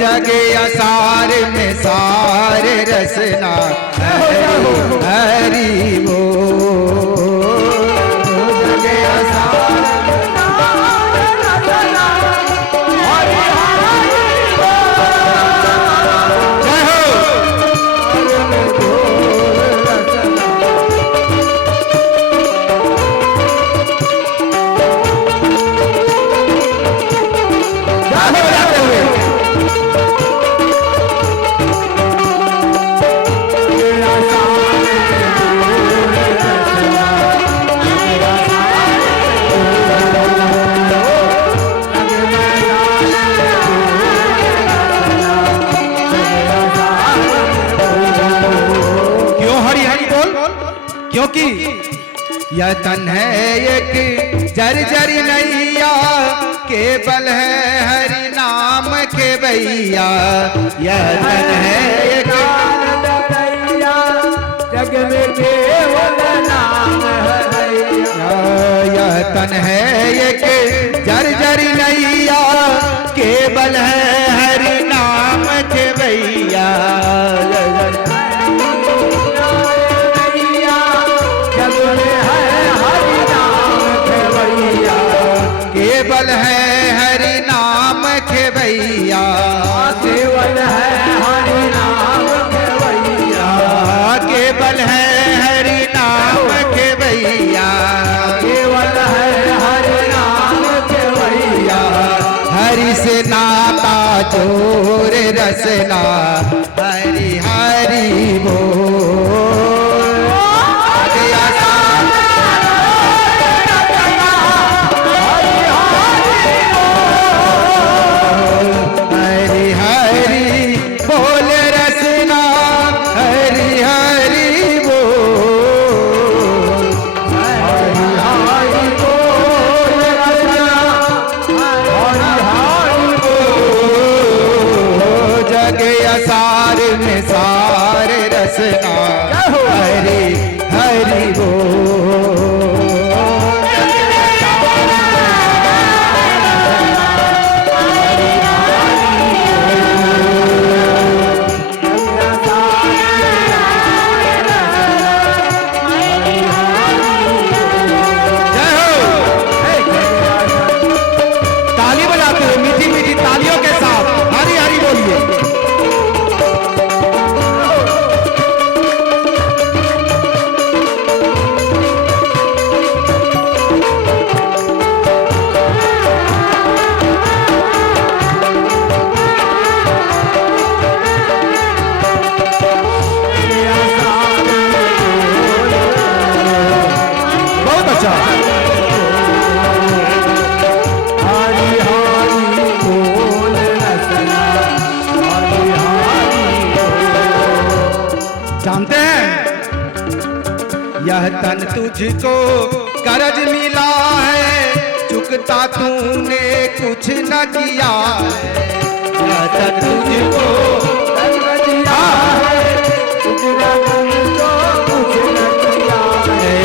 जग असार में में सारे रसना हरि बोल। जगे असार जय हो। गाने बजाते हुए क्यों हरि हरि बोल? क्योंकि यह तन है एक जर्जर नैया, केवल है हरि नाम के भैया। यह तन है एक जग में केवल नाम है। यह तन है एक जर्जर नैया, केवल है हरि नाम के भैया। जग में है हरि नाम के भैया। केवल है हरि नाम के भैया। केवल है हरि नाम के भैया। केवल है हरि नाम के भैया। केवल है हरि नाम के भैया। हरि से नाता जोर रसना हरि हरि बोल। जगे असार हरि हरि बोल रसना हरि हरि बोल। हरि हरि बोल रसना हरि हरि बोल। जगे असार में सार रसना हरि हरि बोल। जय हो। ताली बजाते हुए मीठी मीठी तालियों के साथ हरि हरि बोलिए। बहुत अच्छा। हरि हरि बोल रसना हरि हरि जानते हैं यह तन तुझको करज मिला है, चुकता तूने कुछ न किया है। यह तन तुझको दिया है। तुझने तुमको कुछ न किया है।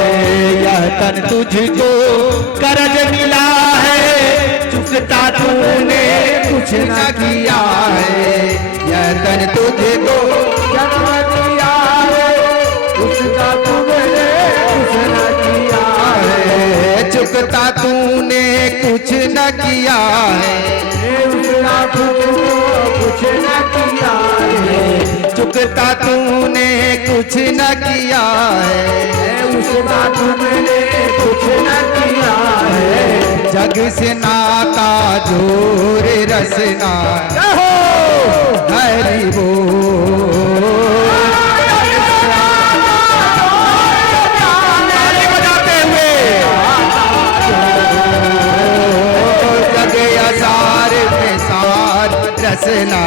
यह तन तुझको करज मिला है, चुकता तूने कुछ न किया है। यह तन तुझको जन्म दिया है। उसका तुमने कुछ न किया है। चुकता तूने कुछ न किया है। उसका तुमको कुछ न किया है। चुकता तूने कुछ न किया है। उसका तुमने कुछ न किया है। जग से नाता जोर रसना हरि बोल। ताली बजाते हुए जगे असार में सार रसना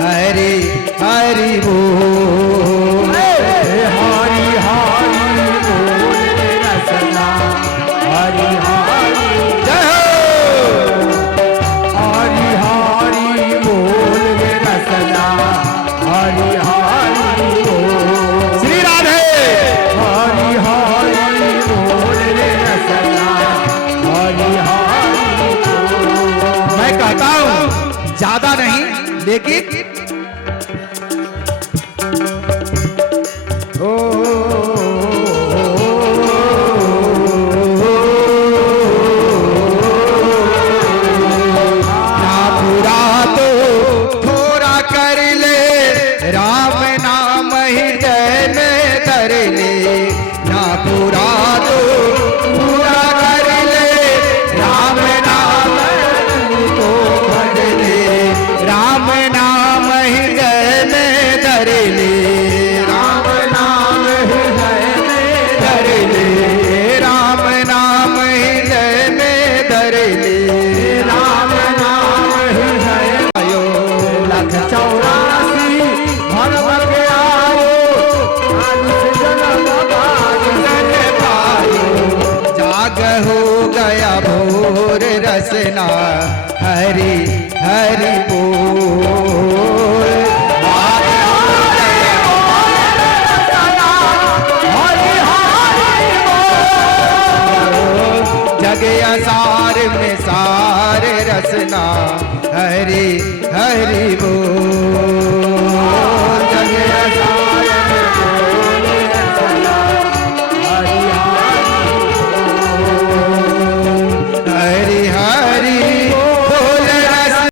हरि हरि बोल। हरि हरि बोल रसना हरि हरि जय हो। हरि हरि बोल रसना हरि हरि बोल। श्री राधे। हरि हरि बोल रसना हरि हरि बोल। मैं कहता हूँ ज्यादा नहीं, लेकिन कर ले राम